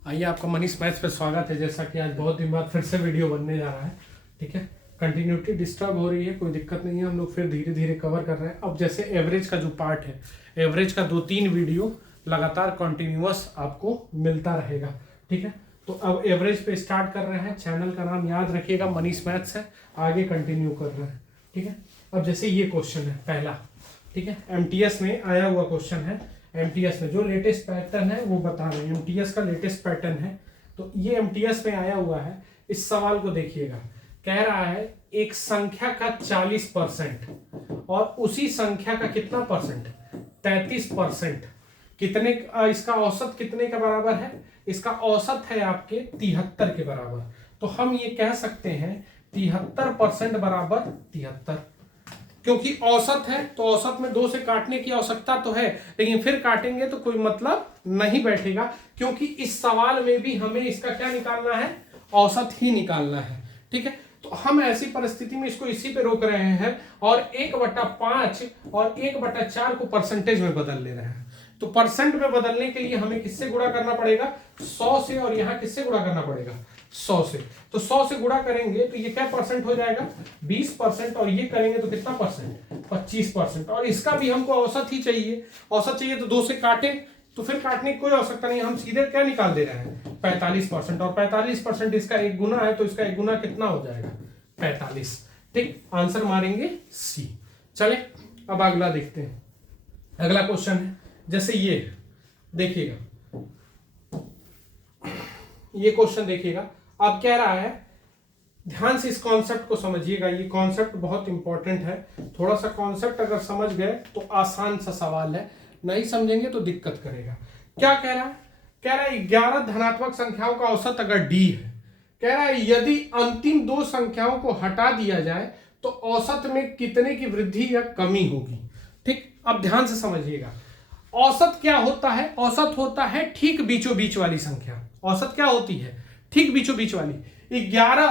आइए, आपका मनीष मैथ्स पे स्वागत है। जैसा कि आज बहुत दिन बाद फिर से वीडियो बनने जा रहा है, ठीक है। कंटिन्यूटी डिस्टर्ब हो रही है, कोई दिक्कत नहीं है, हम लोग फिर धीरे धीरे कवर कर रहे हैं। अब जैसे एवरेज का जो पार्ट है, एवरेज का 2-3 वीडियो लगातार कंटिन्यूअस आपको मिलता रहेगा, ठीक है। तो अब एवरेज पे स्टार्ट कर रहे हैं। चैनल का नाम याद रखिएगा, मनीष मैथ्स है। आगे कंटिन्यू कर रहे हैं, ठीक है। अब जैसे ये क्वेश्चन है पहला, ठीक है, एमटीएस में आया हुआ क्वेश्चन है। एमटीएस में जो लेटेस्ट पैटर्न है वो बता रहे हैं, एमटीएस का लेटेस्ट पैटर्न है। तो ये एमटीएस में आया हुआ है। इस सवाल को देखिएगा, कह रहा है एक संख्या का 40% और उसी संख्या का कितना परसेंट, 33%, कितने इसका औसत कितने के बराबर है? इसका औसत है आपके 73 के बराबर। तो हम ये कह सकते हैं 73% बराबर 73, क्योंकि औसत है तो औसत में 2 से काटने की आवश्यकता तो है, लेकिन फिर काटेंगे तो कोई मतलब नहीं बैठेगा, क्योंकि इस सवाल में भी हमें इसका क्या निकालना है, औसत ही निकालना है, ठीक है। तो हम ऐसी परिस्थिति में इसको इसी पे रोक रहे हैं और 1/5 और 1/4 को परसेंटेज में बदल ले रहे हैं। तो परसेंट में बदलने के लिए हमें किससे गुणा करना पड़ेगा? 100 से। और यहां किससे गुणा करना पड़ेगा? 100 से। तो 100 से गुणा करेंगे तो ये क्या परसेंट हो जाएगा? 20%। और ये करेंगे तो कितना परसेंट? 25%। और इसका भी हमको औसत ही चाहिए। औसत चाहिए तो 2 से काटे, तो फिर काटने की कोई आवश्यकता नहीं, हम सीधे क्या निकाल दे रहे हैं? 45%। और 45% इसका एक गुना है, तो इसका एक गुना कितना हो जाएगा? 45। ठीक, आंसर मारेंगे सी। चले अब अगला देखते हैं। अगला क्वेश्चन है जैसे ये, देखिएगा ये क्वेश्चन देखिएगा। अब कह रहा है, ध्यान से इस कॉन्सेप्ट को समझिएगा, ये कॉन्सेप्ट बहुत इंपॉर्टेंट है। थोड़ा सा कॉन्सेप्ट अगर समझ गए तो आसान सा सवाल है, नहीं समझेंगे तो दिक्कत करेगा। क्या कह रहा है? कह रहा है 11 धनात्मक संख्याओं का औसत अगर डी है, कह रहा है यदि अंतिम 2 संख्याओं को हटा दिया जाए तो औसत में कितने की वृद्धि या कमी होगी। ठीक, अब ध्यान से समझिएगा। औसत क्या होता है? औसत होता है ठीक बीचों बीच वाली संख्या। औसत क्या होती है? ठीक बीचों बीच वाली। 11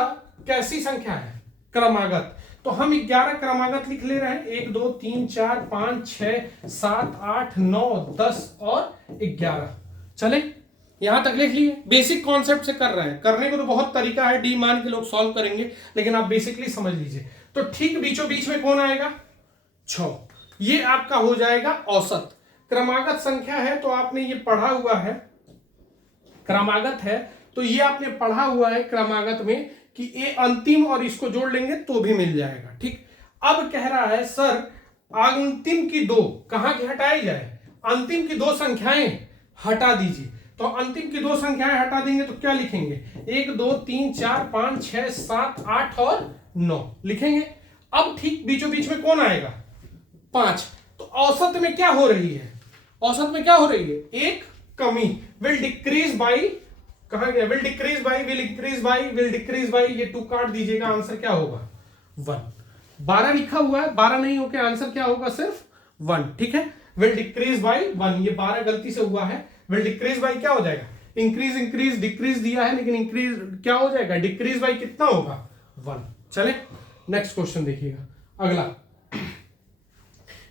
कैसी संख्या है? क्रमागत। तो हम 11 क्रमागत लिख ले रहे हैं, 1 2 3 4 5 6 7 8 9 10 और 11। चले यहां तक लिख लिए। बेसिक कॉन्सेप्ट से कर रहे हैं, करने को तो बहुत तरीका है, डी मान के लोग सॉल्व करेंगे, लेकिन आप बेसिकली समझ लीजिए। तो ठीक बीचों बीच में कौन आएगा? 6। ये आपका हो जाएगा औसत। क्रमागत संख्या है तो आपने ये पढ़ा हुआ है, क्रमागत है तो ये आपने पढ़ा हुआ है क्रमागत में कि ये अंतिम और इसको जोड़ लेंगे तो भी मिल जाएगा। ठीक, अब कह रहा है सर अंतिम की 2 कहां की हटाई जाए? अंतिम की 2 संख्याएं हटा दीजिए। तो अंतिम की 2 संख्याएं हटा देंगे तो क्या लिखेंगे? 1 2 3 4 5 6 7 8 और 9 लिखेंगे। अब ठीक बीचों बीच में कौन आएगा? 5। तो औसत में क्या हो रही है? औसत में क्या हो रही है? एक कमी। विल डिक्रीज बाई, कहां गया? Will decrease by, will increase by, will decrease by, ये 2 काट दीजिएगा, आंसर क्या होगा? 1। 12 लिखा हुआ है, 12 नहीं होके आंसर क्या होगा? सिर्फ 1। ठीक है, विल डिक्रीज बाई 1, ये 12 गलती से हुआ है। विल डिक्रीज बाई क्या हो जाएगा? इंक्रीज इंक्रीज डिक्रीज दिया है, लेकिन इंक्रीज क्या हो जाएगा? डिक्रीज बाई कितना होगा? 1। चले नेक्स्ट क्वेश्चन देखिएगा। अगला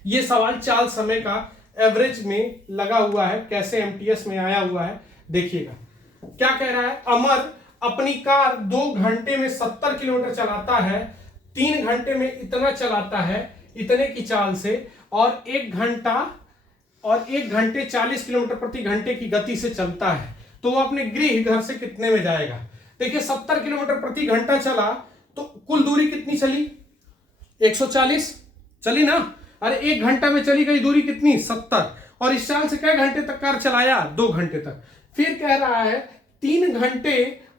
ये सवाल चाल समय का एवरेज में लगा हुआ है, कैसे एमटीएस में आया हुआ है देखिएगा। क्या कह रहा है? अमर अपनी कार 2 घंटे में 70 किलोमीटर चलाता है, 3 घंटे में इतना चलाता है, इतने की चाल से, और 1 घंटे 40 किलोमीटर प्रति घंटे की गति से चलता है। तो वो अपने गृह घर से कितने में जाएगा? देखिए 70 किलोमीटर प्रति घंटा चला तो कुल दूरी कितनी चली? 140 चली ना। अरे 1 घंटा में चली गई दूरी कितनी? 70। और इस चाल से कई घंटे तक कार चलाया? 2 घंटे तक। फिर कह रहा है 3 घंटे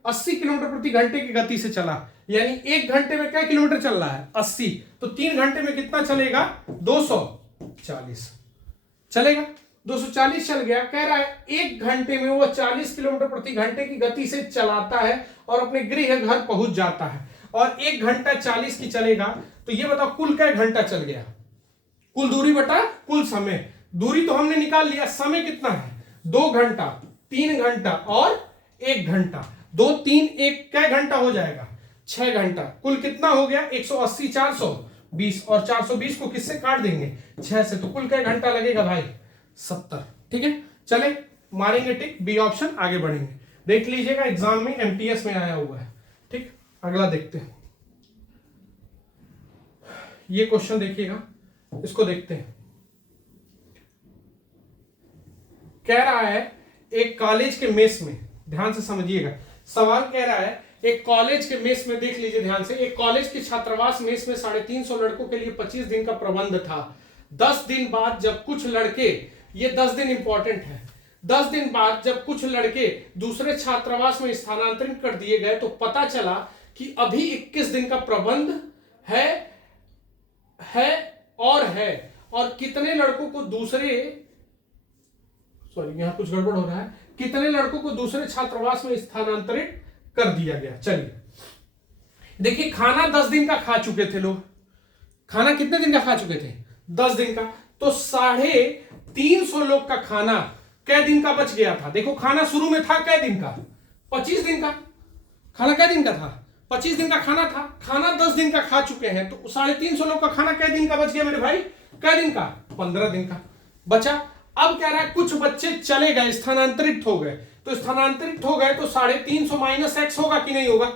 80 किलोमीटर प्रति घंटे की गति से चला, यानी 1 घंटे में क्या किलोमीटर चल रहा है? 80। तो 3 घंटे में कितना चलेगा? 240 चलेगा। 240 चल गया। कह रहा है 1 घंटे में वो 40 किलोमीटर प्रति घंटे की गति से चलाता है और अपने गृह घर पहुंच जाता है, और 1 घंटा 40 की चलेगा। तो ये बताओ कुल क्या घंटा चल गया? कुल दूरी बटा कुल समय। दूरी तो हमने निकाल लिया, समय कितना है? 2 घंटा, 3 घंटा और 1 घंटा। 2 3 1 क्या घंटा हो जाएगा? 6 घंटा। कुल कितना हो गया? 180 420, और 420 को किससे काट देंगे? 6 से। तो कुल क्या घंटा लगेगा भाई? 70। ठीक है, चले मारेंगे टिक, बी ऑप्शन, आगे बढ़ेंगे। देख लीजिएगा, एग्जाम में एमटीएस में आया हुआ है। ठीक, अगला देखते हैं। ये क्वेश्चन देखिएगा, इसको देखते हैं। कह रहा है एक कॉलेज के मेस में, ध्यान से समझिएगा, सवाल कह रहा है एक कॉलेज के मेस में, देख लीजिए ध्यान से, एक कॉलेज के छात्रावास मेस में 350 लड़कों के लिए 25 दिन का प्रबंध था। 10 दिन बाद जब कुछ लड़के, ये 10 दिन इंपॉर्टेंट है, 10 दिन बाद जब कुछ लड़के दूसरे छात्रावास में स्थानांतरित कर दिए गए तो पता चला कि अभी 21 दिन का प्रबंध है और कितने लड़कों को दूसरे, सॉरी यहां कुछ गड़बड़ हो रहा है, कितने लड़कों को दूसरे छात्रावास में स्थानांतरित कर दिया गया। चलिए देखिए, खाना 10 दिन का खा चुके थे लोग। खाना कितने दिन का खा चुके थे? 10 दिन का। तो 350 लोग का खाना कै दिन का बच गया था? देखो खाना शुरू में था कै दिन का? 25 दिन का। खाना कै दिन का था? 25 दिन का खाना था। खाना 10 दिन का खा चुके हैं, तो 350 लोग का खाना कै दिन का बच गया मेरे भाई? कै दिन का? 15 दिन का बचा। अब कह रहा है कुछ बच्चे चले गए, स्थानांतरित हो गए। तो स्थानांतरित हो गए तो 350 माइनस एक्स होगा कि नहीं होगा?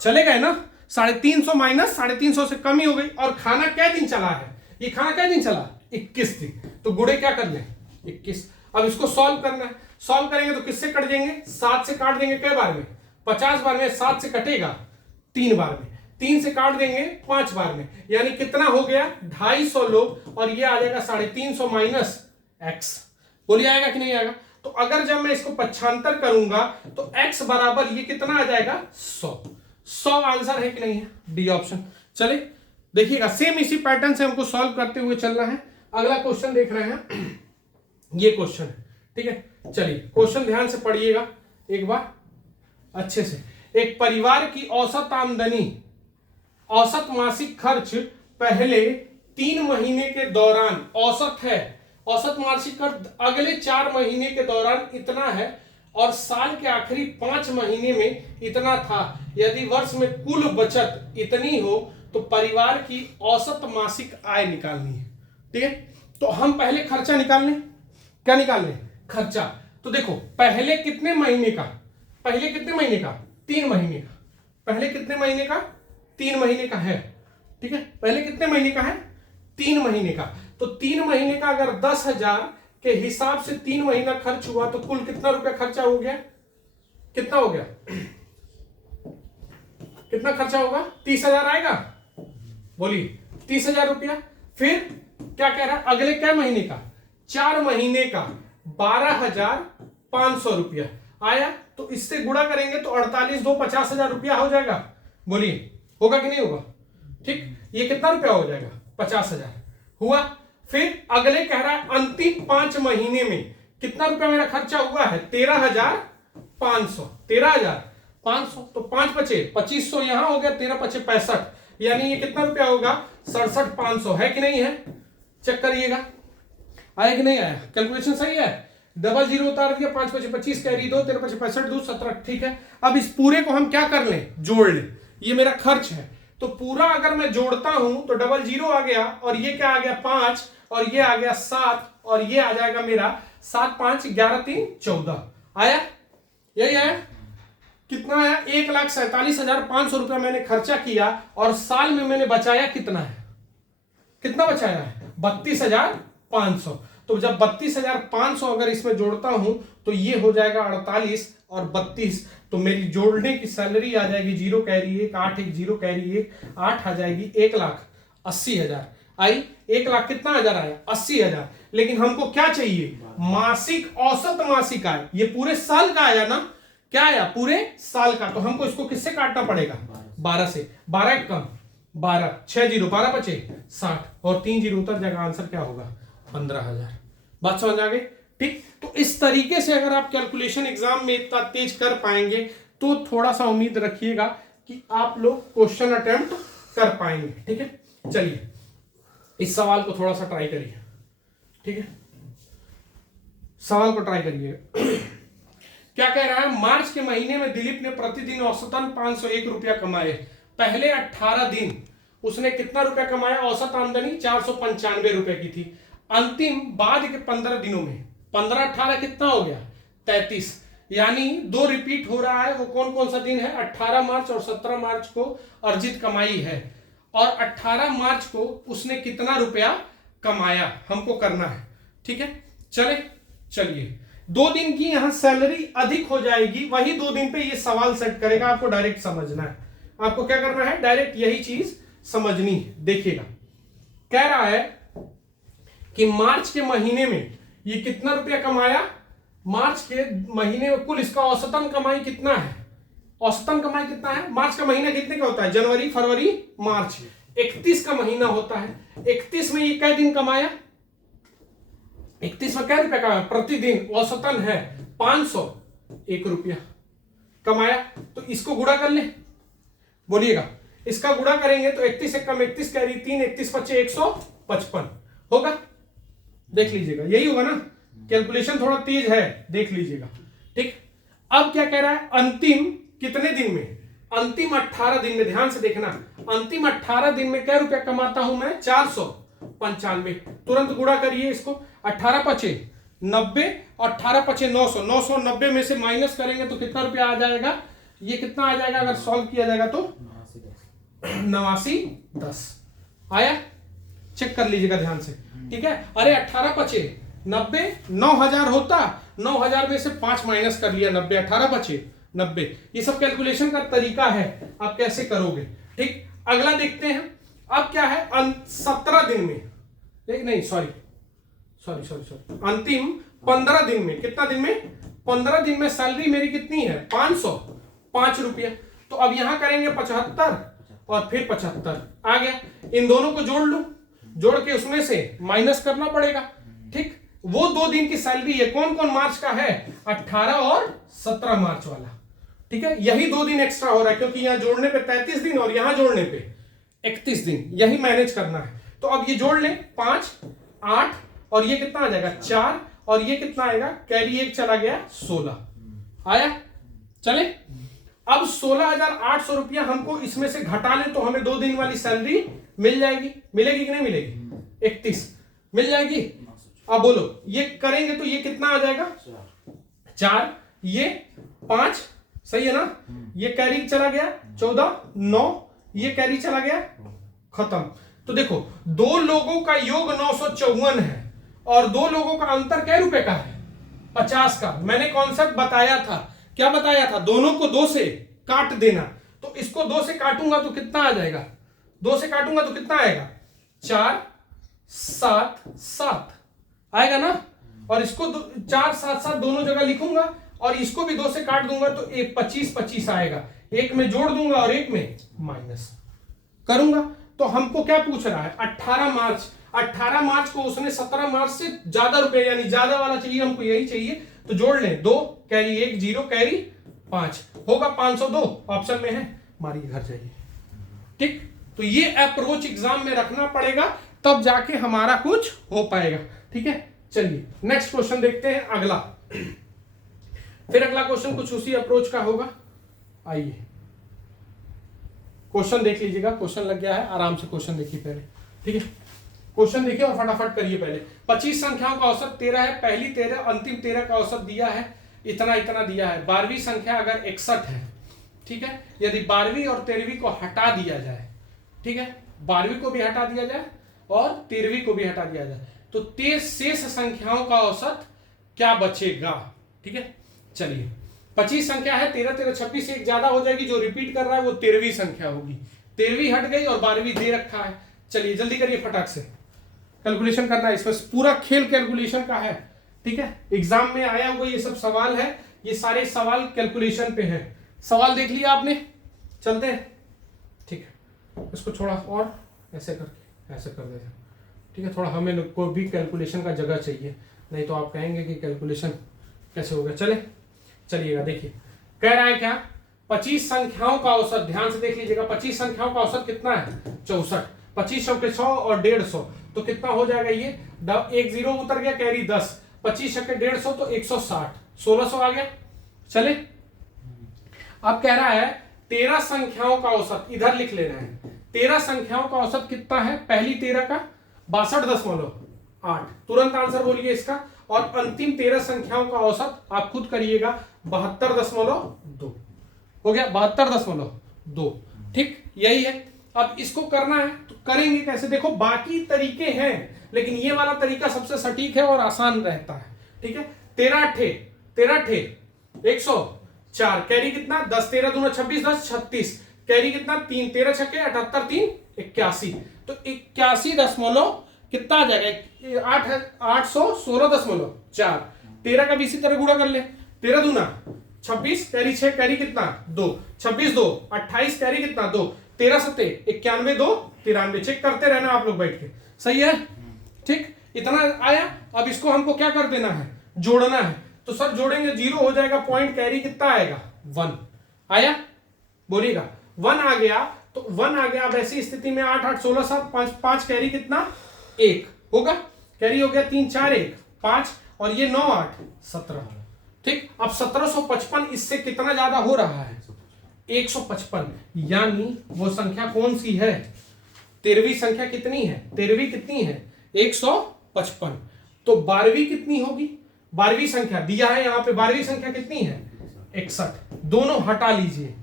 चले गए ना, 350 माइनस 350 से कम ही हो गई। और खाना कै दिन चला है? ये खाना कै दिन चला? 21 दिन। तो गुड़े क्या कर लें? 21। अब इसको सॉल्व करना है। सॉल्व करेंगे तो किससे कट देंगे? 7 से काट देंगे। कै बार में? 50 बार में। 7 से कटेगा 3 बार में। 3 से काट देंगे 5 बार में। यानी कितना हो गया? 250 लोग। और ये आ जाएगा 350 माइनस एक्स। बोलिए आएगा कि नहीं आएगा? तो अगर जब मैं इसको पक्षांतर करूंगा तो x बराबर ये कितना आ जाएगा? 100 आंसर है कि नहीं है? D option. चले देखिएगा, सेम इसी पैटर्न से हमको सॉल्व करते हुए चलना है। अगला क्वेश्चन देख रहे हैं, ये क्वेश्चन है। ठीक है, चलिए क्वेश्चन ध्यान से पढ़िएगा एक बार अच्छे से। एक परिवार की औसत आमदनी, औसत मासिक खर्च पहले 3 महीने के दौरान, औसत है, औसत मासिक खर्च अगले 4 महीने के दौरान इतना है और साल के आखिरी 5 महीने में इतना था। यदि वर्ष में कुल बचत इतनी हो तो परिवार की औसत मासिक आय निकालनी है। ठीक है, तो हम पहले खर्चा निकाल लें। क्या निकाल लें? खर्चा। तो देखो पहले कितने महीने का? पहले कितने महीने का? 3 महीने का। पहले कितने महीने का? 3 महीने का है। ठीक है, पहले कितने महीने का है? 3 महीने का। तो 3 महीने का अगर 10,000 के हिसाब से 3 महीना खर्च हुआ तो कुल कितना रुपया खर्चा हो गया? कितना हो गया? कितना खर्चा होगा? 30,000 आएगा। बोलिए 30,000 रुपया। फिर क्या कह रहा है? अगले क्या महीने का? 4 महीने का 12,500 रुपया आया। तो इससे गुणा करेंगे तो 48 2 50,000 रुपया हो जाएगा। बोलिए होगा कि नहीं होगा? ठीक, ये कितना रुपया हो जाएगा? 50,000 हुआ। फिर अगले कह रहा है अंतिम 5 महीने में कितना रुपया मेरा खर्चा हुआ है? 13,500। 13,500। तो 5 बचे 2500 यहां हो गया, 13 बचे 65। यानी ये कितना रुपया होगा? 67,500 है कि नहीं है? चेक करिएगा आया कि नहीं आया? कैलकुलेशन सही है? डबल जीरो उतार दिया, 5 बचे 25, कैरी 2, 13 बचे 65, 2 17। ठीक है, अब इस पूरे को हम क्या कर लें? जोड़ लें। ये मेरा खर्च है, तो पूरा अगर मैं जोड़ता हूं तो डबल जीरो आ गया और ये क्या आ गया? 5 और ये आ गया 7 और ये आ जाएगा मेरा 7 5 11 3 14। आया? यही आया? कितना आया? 1,47,500 रुपया मैंने खर्चा किया और साल में मैंने बचाया कितना है? कितना बचाया है? 32,500। तो जब 32,500 अगर इसमें जोड़ता हूं तो ये हो जाएगा 48 और 32। तो मेरी जोड़ने की सैलरी आ जाएगी, 0 कैरी 1 8 1 0 कैरी 1 8 आ जाएगी 1,80,000 आई। 1 लाख कितना हजार आया? 80,000। लेकिन हमको क्या चाहिए? मासिक औसत मासिक आय। ये पूरे साल का आया ना? क्या आया? पूरे साल का। तो हमको इसको किससे काटना पड़ेगा? 12 से। 12 कम 12 6 जीरो 12 बचे 60 और 3 जीरो उतर जाएगा। आंसर क्या होगा? 15,000। बात समझ आ गई? ठीक, तो इस तरीके से अगर आप कैलकुलेशन एग्जाम में इतना तेज कर पाएंगे तो थोड़ा सा उम्मीद रखिएगा कि आप लोग क्वेश्चन अटेम्प्ट कर पाएंगे। ठीक है, चलिए इस सवाल को थोड़ा सा ट्राई करिए। ठीक है, सवाल को ट्राई करिए। क्या कह रहा है? मार्च के महीने में दिलीप ने प्रतिदिन औसतन 501 रुपया कमाए। पहले 18 दिन उसने कितना रुपया कमाया? औसत आमदनी 495 रुपए की थी। अंतिम बाद के 15 दिनों में 15 18 कितना हो गया? 33। यानी दो रिपीट हो रहा है। वो कौन कौन सा दिन है? 18 मार्च और 17 मार्च को अर्जित कमाई है, और 18 मार्च को उसने कितना रुपया कमाया हमको करना है। ठीक है, चलिए 2 दिन की यहां सैलरी अधिक हो जाएगी, वही 2 दिन पे ये सवाल सेट करेगा। आपको डायरेक्ट समझना है, आपको क्या करना है, डायरेक्ट यही चीज समझनी है। देखिएगा, कह रहा है कि मार्च के महीने में ये कितना रुपया कमाया, मार्च के महीने में कुल इसका औसतन कमाई कितना है, औसतन कमाई कितना है। मार्च का महीना कितने का होता है? जनवरी फरवरी मार्च, 31 का महीना होता है। 31 में ये कै दिन कमाया, 31 में क्या रुपया कमाया प्रतिदिन, औसतन है 501 रुपया कमाया। तो इसको गुणा कर ले, बोलिएगा, इसका गुणा करेंगे तो 31 एक कम 31 कैरी 3, 31 पच्चे 155 होगा। देख लीजिएगा, यही होगा ना। कैलकुलेशन थोड़ा तेज है, देख लीजिएगा। ठीक, अब क्या कह रहा है, अंतिम कितने दिन में, अंतिम 18 दिन में, ध्यान से देखना, अंतिम 18 दिन में क्या रुपया कमाता हूं मैं, 495। तुरंत गुणा करिए इसको, 18 पचे 90 और 18 पचे 900, 990 में से माइनस करेंगे तो कितना रुपया आ जाएगा, ये कितना आ जाएगा अगर सॉल्व किया जाएगा तो 8910 आया। चेक कर लीजिएगा ध्यान से। ठीक है, अरे 18 पचे 90, 9000 होता, 9000 में से 5 माइनस कर लिया 90, 18 बचे 90। ये सब कैलकुलेशन का तरीका है, आप कैसे करोगे। ठीक, अगला देखते हैं। अब क्या है, 17 दिन में, नहीं सॉरी, अंतिम 15 दिन में, कितना दिन में, 15 दिन में सैलरी मेरी कितनी है, 505 रुपया। तो अब यहां करेंगे 75 और फिर 75 आ गया। इन दोनों को जोड़ लो, जोड़ के उसमें से माइनस करना पड़ेगा। ठीक, वो 2 दिन की सैलरी है, कौन कौन मार्च का है, 18 और 17 मार्च वाला। ठीक है, यही 2 दिन एक्स्ट्रा हो रहा है, क्योंकि यहां जोड़ने पे 33 दिन और यहां जोड़ने पे 31 दिन, यही मैनेज करना है। तो अब ये जोड़ लें, 5 8 और ये कितना आ जाएगा 4 और ये कितना आएगा, कैरी 1 चला गया 16 आया। चले, अब 16,800 रुपया हमको इसमें से घटा लें तो हमें 2 दिन वाली सैलरी मिल जाएगी। मिलेगी कि नहीं मिलेगी, 31 मिल जाएगी। अब बोलो, ये करेंगे तो ये कितना आ जाएगा, 4, ये 5, सही है ना, ये कैरी चला गया 14, 9, ये कैरी चला गया, खत्म। तो देखो, 2 लोगों का योग 954 है और 2 लोगों का अंतर कै रुपए का है, 50 का। मैंने कॉन्सेप्ट बताया था, क्या बताया था, दोनों को 2 से काट देना। तो इसको 2 से काटूंगा तो कितना आ जाएगा, 2 से काटूंगा तो कितना आएगा, 4 7 7 आएगा ना। और इसको 4 7 7 दोनों जगह लिखूंगा और इसको भी 2 से काट दूंगा तो 25 25 आएगा। एक में जोड़ दूंगा और एक में माइनस करूंगा। तो हमको क्या पूछ रहा है, 18 मार्च को उसने 17 मार्च से ज्यादा रुपए, यानी ज्यादा वाला चाहिए हमको, यही चाहिए। तो जोड़ लें, 2 कैरी 1 0 कैरी 5 होगा 502 ऑप्शन में है, मारिए घर जाइए। ठीक, तो ये अप्रोच एग्जाम में रखना पड़ेगा, तब जाके हमारा कुछ हो पाएगा। ठीक है, चलिए नेक्स्ट क्वेश्चन देखते हैं। अगला, फिर अगला क्वेश्चन कुछ उसी अप्रोच का होगा। आइए क्वेश्चन देख लीजिएगा, क्वेश्चन लग गया है, आराम से क्वेश्चन देखिए पहले। ठीक है, क्वेश्चन देखिए और फटाफट करिए पहले। 25 संख्याओं का औसत 13 है, पहली 13 अंतिम 13 का औसत दिया है, इतना इतना दिया है। 12वीं संख्या अगर 61 है, ठीक है, यदि 12वीं और 13वीं को हटा दिया जाए, ठीक है, 12वीं को भी हटा दिया जाए और 13वीं को भी हटा दिया जाए, तो 23 शेष संख्याओं का औसत क्या बचेगा। ठीक है, चलिए 25 संख्या है, 13 13 26 से एक ज्यादा हो जाएगी, जो रिपीट कर रहा है वो 13वीं संख्या होगी। 13वीं हट गई और 12वीं दे रखा है। चलिए जल्दी करिए, फटाक से कैलकुलेशन करना है, इसमें पूरा खेल कैलकुलेशन का है। ठीक है, एग्जाम में आया हुआ ये सब सवाल है, ये सारे सवाल कैलकुलेशन पे है। सवाल देख लिया आपने, चलते हैं। ठीक है, इसको थोड़ा और ऐसे करके ऐसे कर देते हैं। ठीक है, थोड़ा हमें को भी कैलकुलेशन का जगह चाहिए, नहीं तो आप कहेंगे कि कैलकुलेशन कैसे होगा। चलिएगा, देखिए कह रहा है क्या, 25 संख्याओं का औसत, ध्यान से देख लीजिएगा, 25 संख्याओं का औसत कितना है 64, 25 सौ के 100 और 150, तो कितना हो जाएगा ये, 1 0 उतर गया, कैरी 10, 25 के 150 तो 160, 1600 आ गया। चले, अब कह रहा है 13 संख्याओं का औसत, इधर लिख लेना है, 13 संख्याओं का औसत कितना है, पहली 13 का 62.8, तुरंत आंसर बोलिए इसका। और अंतिम 13 संख्याओं का औसत आप खुद करिएगा 72.2 हो गया, 72.2। ठीक, यही है। अब इसको करना है तो करेंगे कैसे, देखो बाकी तरीके हैं लेकिन ये वाला तरीका सबसे सटीक है और आसान रहता है। ठीक है, 13 104, कैरी कितना 10, 13 दूना 26, 10 36, कैरी कितना 3, 13 छक्के 78, 3 81, तो 81 दशमलव कितना आ जाएगा 816.4। 13 का भी इसी तरह गुणा कर ले, 13 दूना 26, कैरी 6, कैरी कितना 2, 26 2 28, कैरी कितना 2, 13 सत्ते 91 2 93, चेक करते रहना आप लोग बैठ के, सही है। ठीक, इतना आया। अब इसको हमको क्या कर देना है, जोड़ना है। तो सर जोड़ेंगे 0 हो जाएगा, पॉइंट कैरी कितना आएगा 1 आया, बोलिएगा 1 आ गया। तो 1 आ गया। अब ऐसी स्थिति में 8 8 16 7 5 5, कैरी कितना 1 होगा, कैरी हो गया 3 4 1 5, और ये 9 8 17। ठीक, अब 1755 इससे कितना ज्यादा हो रहा है 155, यानी वो संख्या कौन सी है, 13वीं संख्या कितनी है, 13वीं कितनी है 155। तो 12वीं कितनी होगी, 12वीं संख्या दिया है यहाँ पे, 12वीं संख्या कितनी है 61। दोनों हटा लीजिए,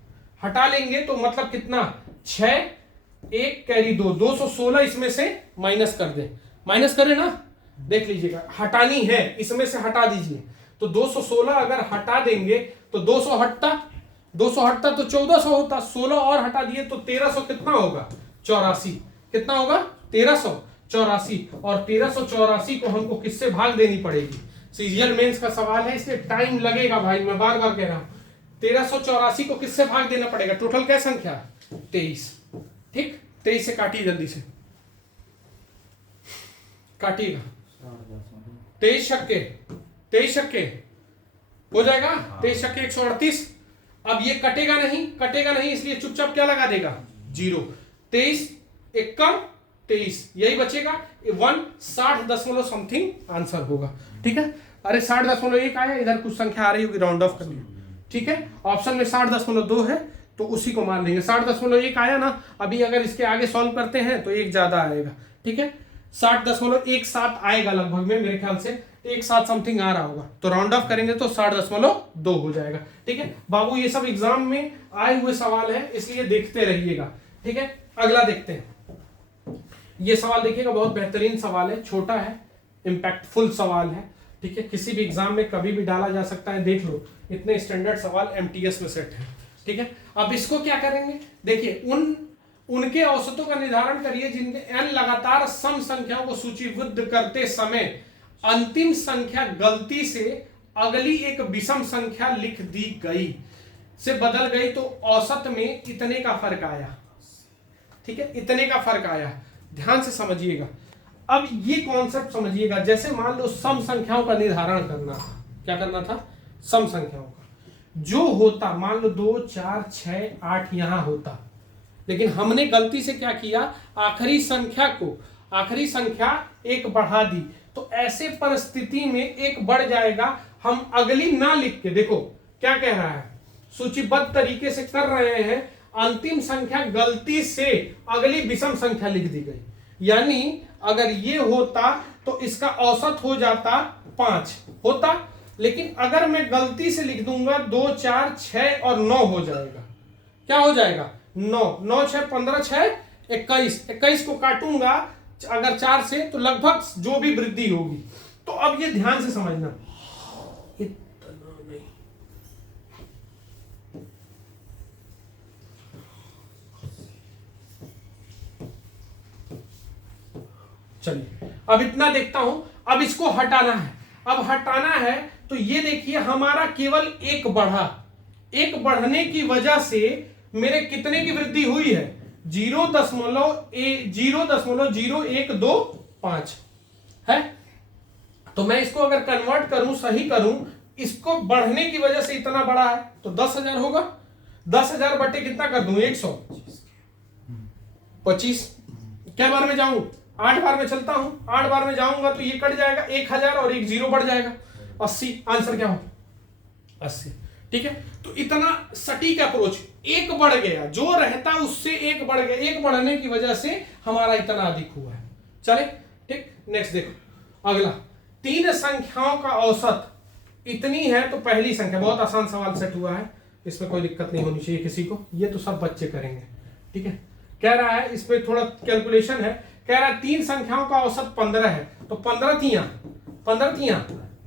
हटा लेंगे तो मतलब कितना 6 1 कैरी 2, 216 इसमें से माइनस कर दे, माइनस करें ना, देख लीजिएगा हटानी है, इसमें से हटा दीजिए। तो 216 अगर हटा देंगे तो 200 हटता तो 1400 होता, 16 और हटा दिए तो 1300 कितना होगा 84, कितना होगा 1384, और 1384 को हमको किससे भाग देनी पड़ेगी, सीजीएल मेंस का सवाल है इसलिए टाइम लगेगा भाई, मैं बार बार कह रहा हूं। 1384 को किससे भाग देना पड़ेगा, टोटल क्या संख्या 23। ठीक, 23 से काटिए, जल्दी से काटिएगा, 23 छक्के हो जाएगा, 23 छक्के 138। अब ये कटेगा नहीं, इसलिए चुपचाप क्या लगा देगा 0, 23 एकम 23, यही बचेगा 160 समथिंग आंसर होगा। ठीक है, अरे 60.1 आया, इधर कुछ संख्या आ रही होगी, राउंड ऑफ कर लिया। ठीक है, ऑप्शन में 60.2 है तो उसी को मान लेंगे, 60.1 आया ना। अभी अगर इसके आगे सॉल्व करते हैं तो एक ज्यादा आएगा। ठीक है, 60.17 आएगा लगभग में, मेरे ख्याल से 1.7 समथिंग आ रहा होगा, तो राउंड ऑफ करेंगे तो 60.2 हो जाएगा। ठीक है बाबू, ये सब एग्जाम में आए हुए सवाल है इसलिए देखते रहिएगा। ठीक है, अगला देखते हैं। ये सवाल देखिएगा, बहुत बेहतरीन सवाल है, छोटा है, इंपैक्टफुल सवाल है। ठीक है, किसी भी एग्जाम में कभी भी डाला जा सकता है, देख लो इतने स्टैंडर्ड सवाल एमटीएस में सेट है। ठीक है, अब इसको क्या करेंगे, देखिए उनके औसतों का निर्धारण करिए जिनके n लगातार सम संख्याओं को सूचीबद्ध करते समय अंतिम संख्या गलती से अगली एक विषम संख्या लिख दी गई से बदल गई तो औसत में इतने का फर्क आया। ठीक है, इतने का फर्क आया, ध्यान से समझिएगा। अब ये कॉन्सेप्ट समझिएगा, जैसे मान लो सम संख्याओं का निर्धारण करना था, क्या करना था, सम संख्याओं का जो होता, मान लो 2 4 6 8 यहां होता, लेकिन हमने गलती से क्या किया, आखिरी संख्या एक बढ़ा दी, तो ऐसे परिस्थिति में एक बढ़ जाएगा, हम अगली ना लिख के, देखो क्या कह रहा है, सूचीबद्ध तरीके से कर रहे हैं, अंतिम संख्या गलती से अगली विषम संख्या लिख दी गई, यानी अगर ये होता तो इसका औसत हो जाता 5 होता, लेकिन अगर मैं गलती से लिख दूंगा 2 4 6 और 9 हो जाएगा, क्या हो जाएगा 9 9 6 15 6 21 को काटूंगा अगर 4 से तो लगभग जो भी वृद्धि होगी। तो अब ये ध्यान से समझना, इतना नहीं, चलिए अब इतना देखता हूं, अब इसको हटाना है। अब हटाना है तो ये देखिए हमारा केवल एक बढ़ा, एक बढ़ने की वजह से मेरे कितने की वृद्धि हुई है, 0.0125 है। तो मैं इसको अगर कन्वर्ट करूं, सही करूं, इसको बढ़ने की वजह से इतना बड़ा है तो 10,000 होगा, 10,000 बटे कितना कर दूं 125, क्या बार में जाऊं 8 बार में चलता हूं, 8 बार में जाऊंगा तो ये कट जाएगा 1000 और एक 0 बढ़ जाएगा 80, आंसर क्या हो 80। ठीक है, तो इतना सटीक अप्रोच, एक बढ़ गया, जो रहता उससे एक बढ़ गया, एक बढ़ने की वजह से हमारा इतना अधिक हुआ है। चले ठीक, नेक्स्ट देखो अगला तीन संख्याओं का औसत इतनी है तो पहली संख्या, बहुत आसान सवाल सेट हुआ है, इसमें कोई दिक्कत नहीं होनी चाहिए किसी को, ये तो सब बच्चे करेंगे। ठीक है, कह रहा है इसमें थोड़ा कैलकुलेशन है, कह रहा है तीन संख्याओं का औसत 15 है, तो 15 तियां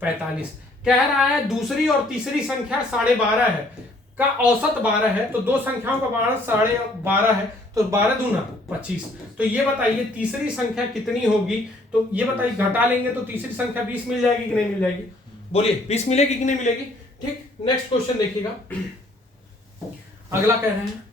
45। कह रहा है दूसरी और तीसरी संख्या 12.5 है, का औसत 12 है, तो दो संख्याओं का 12.5 है, तो 12 दूना 25। तो ये बताइए तीसरी संख्या कितनी होगी, तो ये बताइए घटा लेंगे तो तीसरी संख्या 20 मिल जाएगी कि नहीं मिल जाएगी, बोलिए 20 मिलेगी कि नहीं मिलेगी। ठीक, नेक्स्ट क्वेश्चन देखिएगा, अगला कह रहे हैं,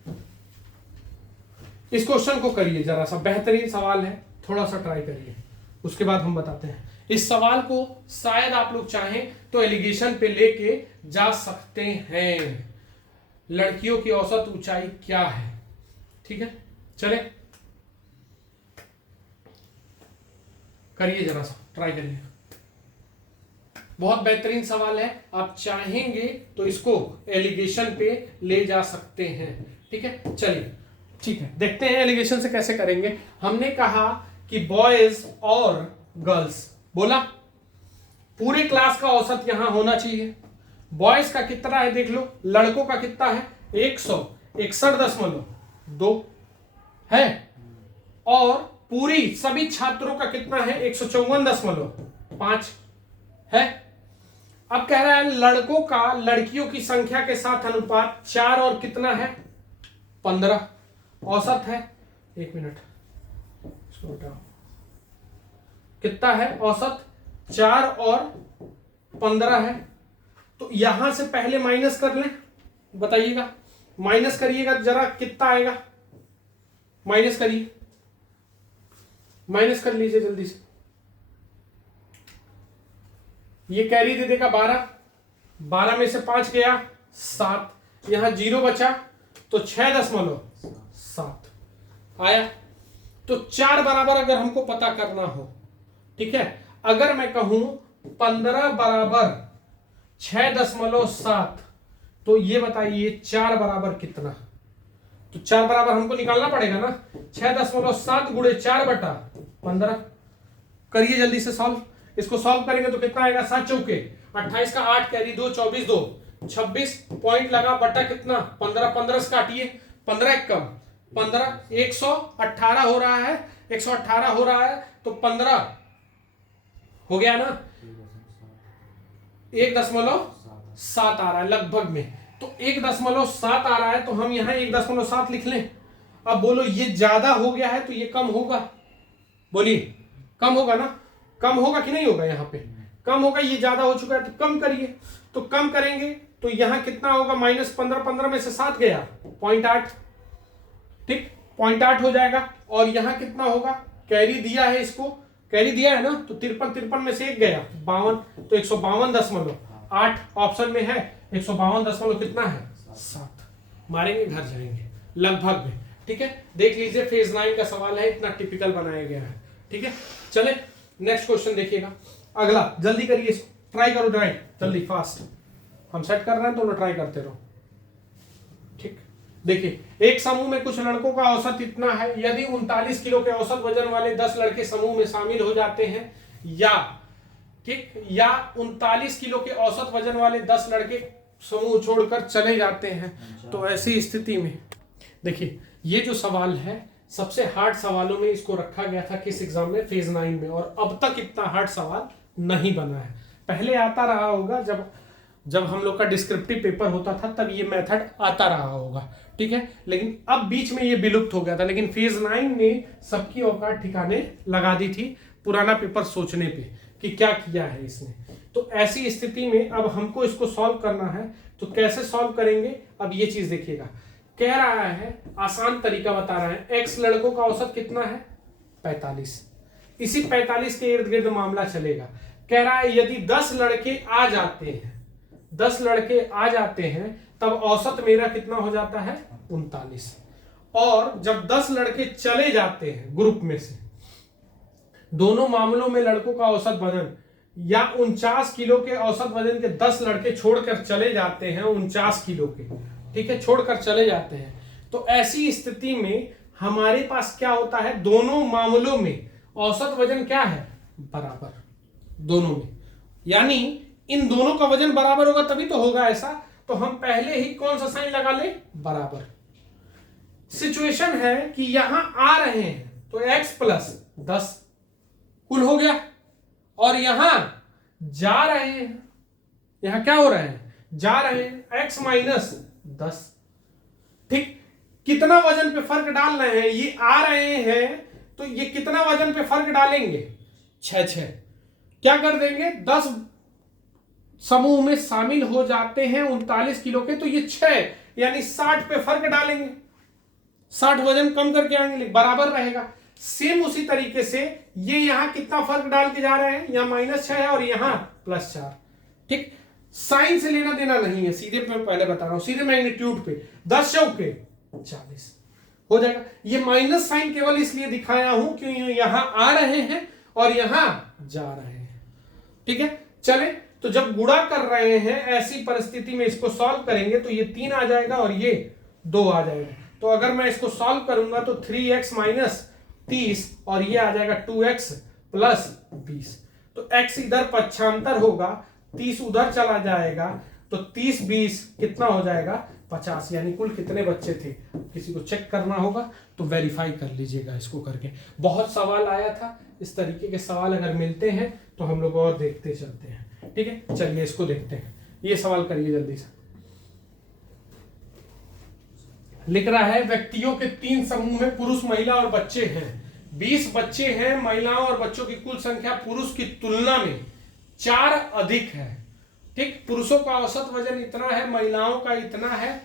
इस क्वेश्चन को करिए जरा सा, बेहतरीन सवाल है, थोड़ा सा ट्राई करिए, उसके बाद हम बताते हैं। इस सवाल को शायद आप लोग चाहें तो एलिगेशन पे लेके जा सकते हैं, लड़कियों की औसत ऊंचाई क्या है। ठीक है, चले करिए जरा सा, ट्राई करिए, बहुत बेहतरीन सवाल है, आप चाहेंगे तो इसको एलिगेशन पे ले जा सकते हैं। ठीक है, चलिए ठीक है, देखते हैं एलिगेशन से कैसे करेंगे। हमने कहा कि बॉयज और गर्ल्स, बोला पूरे क्लास का औसत यहां होना चाहिए। बॉयज का कितना है देख लो, लड़कों का कितना है 161.2 है, और पूरी सभी छात्रों का कितना है 154.5 है। अब कह रहा है लड़कों का लड़कियों की संख्या के साथ अनुपात 4 और कितना है 15 औसत है। 1 मिनट, इसको हटाओ, कितना है औसत 4 और 15 है, तो यहां से पहले माइनस कर लें, बताइएगा माइनस करिएगा जरा, कितना आएगा, माइनस करिए, माइनस कर लीजिए जल्दी से, ये कैरी दे देगा 12 में से 5 गया 7, यहां 0 बचा तो 6.7 आया। तो 4 बराबर अगर हमको पता करना हो, ठीक है, अगर मैं कहूं 15 बराबर 6.7, तो ये बताइए 4 बराबर कितना, तो 4 बराबर हमको निकालना पड़ेगा ना, 6.7 गुणे 4/15। करिए जल्दी से सॉल्व, इसको सॉल्व करेंगे तो कितना आएगा, 7 चौके 28 का 8 कैरी 2 24 2 26 पॉइंट लगा बटा कितना 15, 15 से काटिए, 15 एक कम 15, 118 हो रहा है, 118 हो रहा है, तो 15 हो गया ना, 1.7 आ रहा है लगभग में, तो 1.7 आ रहा है, तो हम यहां 1.7 लिख लें। अब बोलो ये ज्यादा हो गया है तो ये कम होगा, बोलिए कम होगा ना, कम होगा कि नहीं होगा, यहां पे कम होगा, ये ज्यादा हो चुका है तो कम करिए, तो कम करेंगे तो यहां कितना होगा, -15, 15 में से 7 गया 0.8, ठीक 0.8 हो जाएगा, और यहां कितना होगा, कैरी दिया है, इसको कैरी दिया है ना, तो 53 में से 1 गया 52, तो 152.8 ऑप्शन में है, 152 कितना है 7, मारेंगे घर जाएंगे लगभग में। ठीक है, देख लीजिए फेज 9 का सवाल है, इतना टिपिकल बनाया गया है। ठीक है, चले नेक्स्ट क्वेश्चन देखिएगा, अगला जल्दी करिए, ट्राई करो, ट्राई जल्दी फास्ट, हम सेट कर रहे हैं तो ट्राई करते रहो। ठीक, देखिए एक समूह में कुछ लड़कों का औसत इतना है, यदि 39 किलो के औसत वजन वाले 10 लड़के समूह में शामिल हो जाते हैं, या ठीक, या 39 किलो के औसत वजन वाले 10 लड़के समूह छोड़कर चले जाते हैं, तो ऐसी स्थिति में देखिए ये जो सवाल है सबसे हार्ड सवालों में इसको रखा गया था किस एग्जाम में, फेज 9 में, और अब तक इतना हार्ड सवाल नहीं बना है। पहले आता रहा होगा जब हम लोग का डिस्क्रिप्टिव पेपर होता था, तब ये मेथड आता रहा होगा, ठीक है, लेकिन अब बीच में ये विलुप्त हो गया था, लेकिन फेज 9 ने सबकी औकात ठिकाने लगा दी थी पुराना पेपर सोचने पे कि क्या किया है इसने। तो ऐसी स्थिति में अब हमको इसको सॉल्व करना है, तो कैसे सॉल्व करेंगे, अब ये चीज देखिएगा, कह रहा है आसान तरीका बता रहा है, एक्स लड़कों का औसत कितना है 45, इसी 45 के इर्द गिर्द मामला चलेगा। कह रहा है यदि 10 लड़के आ जाते हैं, 10 लड़के आ जाते हैं, तब औसत मेरा कितना हो जाता है 39, और जब 10 लड़के चले जाते हैं ग्रुप में से, दोनों मामलों में लड़कों का औसत वजन, या 49 किलो के औसत वजन के 10 लड़के छोड़कर चले जाते हैं, 49 किलो के, ठीक है, छोड़कर चले जाते हैं, तो ऐसी स्थिति में हमारे पास क्या होता है, दोनों मामलों में औसत वजन क्या है बराबर, दोनों में यानी इन दोनों का वजन बराबर होगा तभी तो होगा ऐसा। तो हम पहले ही कौन सा साइन लगा ले, बराबर। सिचुएशन है कि यहां आ रहे हैं तो x प्लस 10 कुल हो गया, और यहां जा रहे हैं, यहां क्या हो रहे हैं, जा रहे हैं, x माइनस 10। ठीक, कितना वजन पे फर्क डाल रहे हैं, ये आ रहे हैं तो ये कितना वजन पे फर्क डालेंगे, 6। क्या कर देंगे, 10 समूह में शामिल हो जाते हैं 39 किलो के, तो ये 6 यानी 60 पे फर्क डालेंगे, 60 वजन कम करके आएंगे, बराबर रहेगा। सेम उसी तरीके से ये यहां कितना फर्क डाल के जा रहे हैं, यहां -6 है और यहां +4। ठीक, साइन से लेना देना नहीं है, सीधे मैं पहले बता रहा हूं, सीधे मैग्नीट्यूड पे 10 चौके 40 हो जाएगा। ये माइनस साइन केवल इसलिए दिखाया हूं क्योंकि यहां आ रहे हैं और यहां जा रहे हैं। ठीक है, चले, तो जब गुणा कर रहे हैं ऐसी परिस्थिति में इसको सॉल्व करेंगे तो ये 3 आ जाएगा और ये 2 आ जाएगा। तो अगर मैं इसको सॉल्व करूंगा तो 3x माइनस 30 और ये आ जाएगा 2x प्लस 20। तो x इधर पक्षांतर होगा, 30 उधर चला जाएगा, तो 30 20 कितना हो जाएगा, 50। यानी कुल कितने बच्चे थे, किसी को चेक करना होगा तो वेरीफाई कर लीजिएगा इसको करके। बहुत सवाल आया था, इस तरीके के सवाल अगर मिलते हैं तो हम लोग और देखते चलते हैं। ठीक है, चलिए इसको देखते हैं। ये सवाल करिए जल्दी से। लिख रहा है व्यक्तियों के 3 समूह में पुरुष, महिला और बच्चे हैं। 20 बच्चे हैं, महिलाओं और बच्चों की कुल संख्या पुरुष की तुलना में 4 अधिक है। ठीक, पुरुषों का औसत वजन इतना है, महिलाओं का इतना है,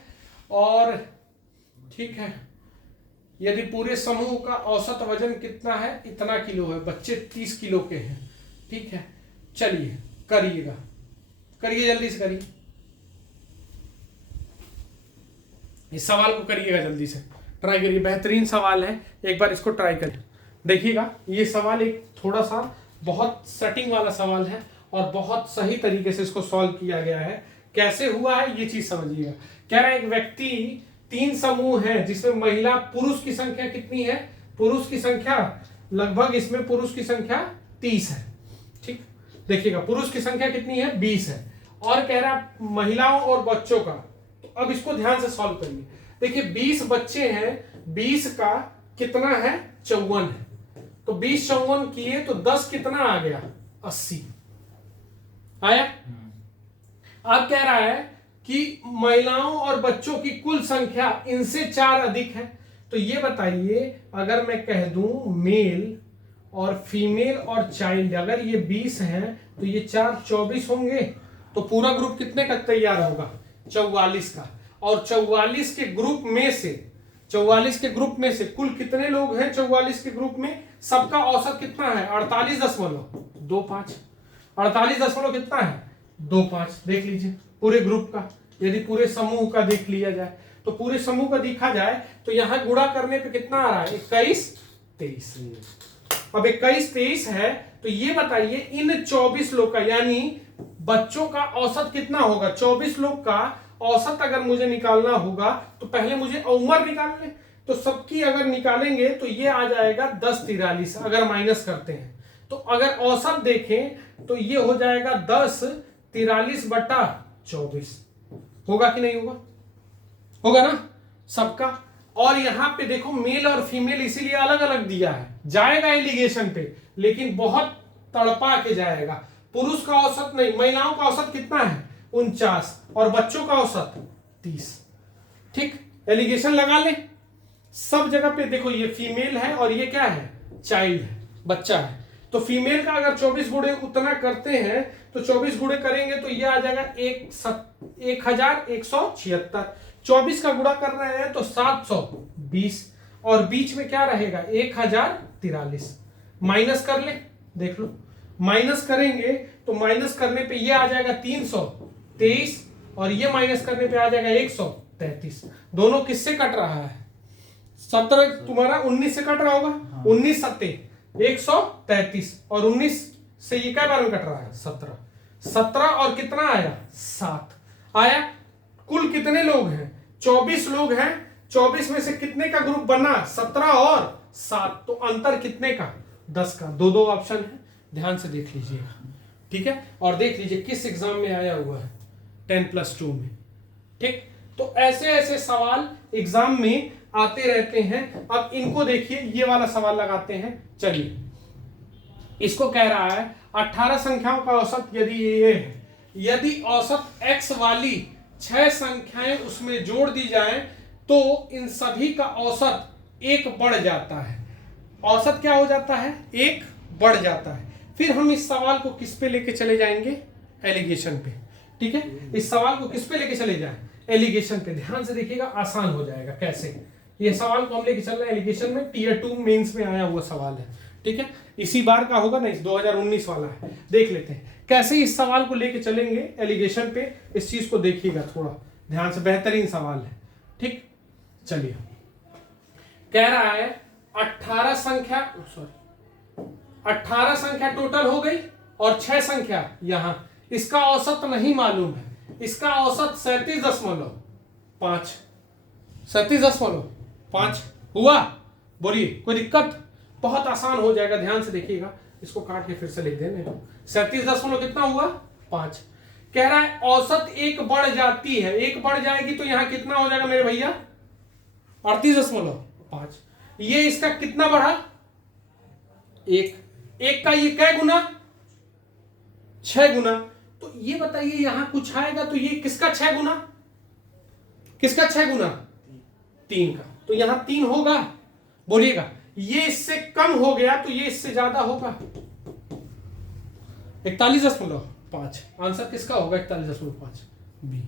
और ठीक है, यदि पूरे समूह का औसत वजन कितना है, इतना किलो है, बच्चे 30 किलो के हैं। ठीक है, चलिए करिएगा, करिए जल्दी से करिए, इस सवाल को करिएगा जल्दी से, ट्राई करिए। बेहतरीन सवाल है, एक बार इसको ट्राई करिए। देखिएगा, ये सवाल एक थोड़ा सा बहुत सेटिंग वाला सवाल है और बहुत सही तरीके से इसको सॉल्व किया गया है। कैसे हुआ है ये चीज समझिएगा। कह रहा है एक व्यक्ति 3 समूह है जिसमें महिला पुरुष की संख्या कितनी है, पुरुष की संख्या लगभग, इसमें पुरुष की संख्या 30 है। ठीक, देखिएगा पुरुष की संख्या कितनी है, 20 है, और कह रहा है महिलाओं और बच्चों का। तो अब इसको ध्यान से सॉल्व करिए। देखिए 20 बच्चे हैं, 20 का कितना है, 54 है, तो 20 54 किए तो 10 कितना आ गया, 80 आया। अब कह रहा है कि महिलाओं और बच्चों की कुल संख्या इनसे 4 अधिक है। तो ये बताइए, अगर मैं कह दूं मेल और फीमेल और चाइल्ड, अगर ये 20 हैं तो ये 4 24 होंगे, तो पूरा ग्रुप कितने का तैयार होगा, 44 का। और 44 के ग्रुप में से, 44 के ग्रुप में से कुल कितने लोग हैं, 44 के ग्रुप में सबका औसत कितना है, 48.25। 48 कितना है, 25। देख लीजिए पूरे ग्रुप का, यदि पूरे समूह का देख लिया जाए, तो पूरे समूह का देखा जाए तो यहां गुणा करने पे कितना आ रहा है, 21 23। अब 21 23 है, तो ये बताइए इन 24 लोग का, यानी बच्चों का औसत कितना होगा, 24 लोग का औसत अगर मुझे निकालना होगा तो पहले मुझे उम्र निकालने, तो सबकी अगर निकालेंगे तो ये आ जाएगा 10 43। अगर माइनस करते हैं तो अगर औसत देखें तो ये हो जाएगा 10 43/24। होगा कि नहीं होगा, होगा ना सबका। और यहां पे देखो मेल और फीमेल इसीलिए अलग अलग दिया है, जाएगा एलिगेशन पे लेकिन बहुत तड़पा के जाएगा। पुरुष का औसत नहीं, महिलाओं का औसत कितना है, 49, और बच्चों का औसत 30। ठीक, एलिगेशन लगा ले सब जगह पे। देखो ये फीमेल है और ये क्या है, चाइल्ड है, बच्चा है। तो फीमेल का अगर 24 गुणे उतना करते हैं तो 24 गुणे करेंगे तो ये आ जाएगा 1176। 24 का गुणा कर रहे हैं तो 720, और बीच में क्या रहेगा, 1043। माइनस कर ले, देख लो, माइनस करेंगे तो माइनस करने पे ये आ जाएगा 323, और ये माइनस करने पे आ जाएगा 133। दोनों किससे कट रहा है, 17 तुम्हारा 19 से कट रहा होगा, 19 7 133, और 19 से ये क्या बार में कट रहा है, 17 और कितना आया, 7 आया। कुल कितने लोग हैं, 24 लोग हैं, 24 में से कितने का ग्रुप बना, 17 और 7, तो अंतर कितने का, 10 का। दो ऑप्शन है, ध्यान से देख लीजिएगा। ठीक है, और देख लीजिए किस एग्जाम में आया हुआ है, 10+2 में। ठीक, तो ऐसे ऐसे सवाल एग्जाम में आते रहते हैं। अब इनको देखिए, ये वाला सवाल लगाते हैं। चलिए, इसको कह रहा है 18 संख्याओं का औसत यदि ये है, यदि औसत x वाली 6 संख्याएं उसमें जोड़ दी जाए तो इन सभी का औसत 1 बढ़ जाता है। औसत क्या हो जाता है? 1 बढ़ जाता है। फिर हम इस सवाल को किस पे लेके चले जाएंगे? एलिगेशन पे। ठीक है, इस सवाल को किस पे लेके चले जाएं? एलिगेशन पे। ध्यान से देखिएगा, आसान हो जाएगा। कैसे? ये सवाल को हम लेके चल रहे हैं एलिगेशन में, Tier 2 मेंस में आया हुआ सवाल है। ठीक है, इसी बार का होगा, नहीं 2019 वाला है। देख लेते हैं कैसे इस सवाल को लेके चलेंगे एलिगेशन पे। इस चीज को देखिएगा थोड़ा ध्यान से, बेहतरीन सवाल है। ठीक, चलिए, कह रहा है 18 संख्या टोटल हो गई और 6 संख्या यहां, इसका औसत नहीं मालूम है। इसका औसत 37.5 37.5 हुआ। बोलिए, कोई दिक्कत? बहुत आसान हो जाएगा, ध्यान से देखिएगा। इसको काट के फिर से लिख देने। 37 कितना हुआ? 5। कह रहा है औसत 1 बढ़ जाती है, 1 बढ़ जाएगी तो यहां कितना हो जाएगा मेरे भैया? 38.5। ये इसका कितना बढ़ा? 1 का ये कै गुना? 6 गुना। तो ये बताइए, यहां कुछ आएगा तो ये किसका 6 गुना? किसका 6 गुना? 3 का। तो यहां 3 होगा। बोलिएगा, ये इससे कम हो गया तो ये इससे ज्यादा होगा। 41.5। आंसर किसका होगा? 41.5 बी।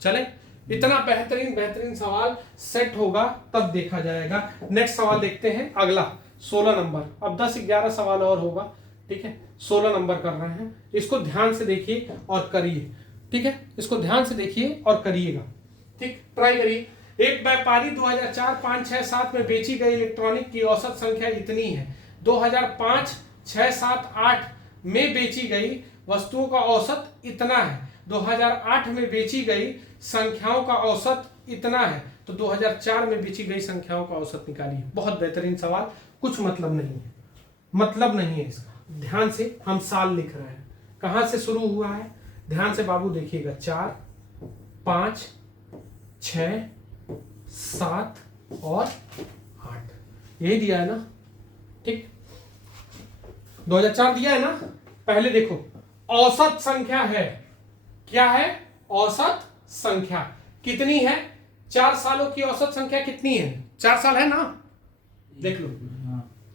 चले, इतना बेहतरीन सवाल सेट होगा तब देखा जाएगा। नेक्स्ट सवाल देखते हैं, अगला 16 नंबर। अब 10-11 सवाल और होगा। ठीक है, 16 नंबर कर रहे हैं। इसको ध्यान से देखिए और करिए। ठीक है, इसको ध्यान से देखिए और करिएगा। ठीक, ट्राई करिए। एक व्यापारी 2004, 5, 6, 7 में बेची गई इलेक्ट्रॉनिक की औसत संख्या इतनी है। 2005, 6, 7, 8 में बेची गई वस्तुओं का औसत इतना है। 2008 में बेची गई संख्याओं का औसत इतना है, तो 2004 में बेची गई संख्याओं का औसत निकालिए। बहुत बेहतरीन सवाल, कुछ मतलब नहीं है इसका। ध्यान से हम साल लिख रहे हैं, कहां से शुरू हुआ है ध्यान से बाबू देखिएगा। 4, 5, 6, 7 और 8 यही दिया है ना। ठीक, 2004 दिया है ना। पहले देखो, औसत संख्या है। क्या है? औसत संख्या कितनी है? 4 सालों की औसत संख्या कितनी है? 4 साल है ना, देख लो।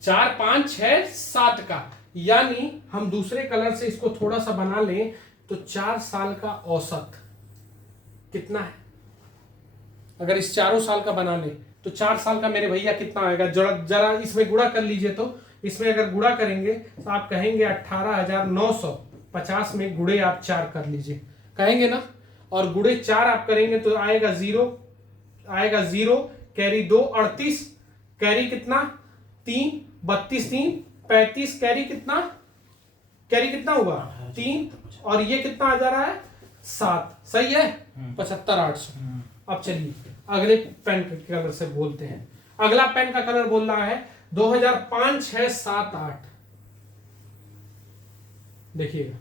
4, 5, 6, 7 का, यानी हम दूसरे कलर से इसको थोड़ा सा बना लें तो 4 साल का औसत कितना है? अगर इस चारों साल का बना ले तो 4 साल का मेरे भैया कितना आएगा? जरा इसमें गुणा कर लीजिए। तो इसमें अगर गुणा करेंगे तो आप कहेंगे 18,950 में गुणे आप 4 कर लीजिए, कहेंगे ना। और गुणे 4 आप करेंगे तो आएगा 0, कैरी 2 38, कैरी कितना 3, 32 3 35, कैरी कितना हुआ 3, और ये कितना आ जा रहा है 7। सही है, 75,800। अब चलिए अगले पेन के कलर से बोलते हैं। अगला पेन का कलर बोल रहा है 2005, 6, 7, 8। देखिएगा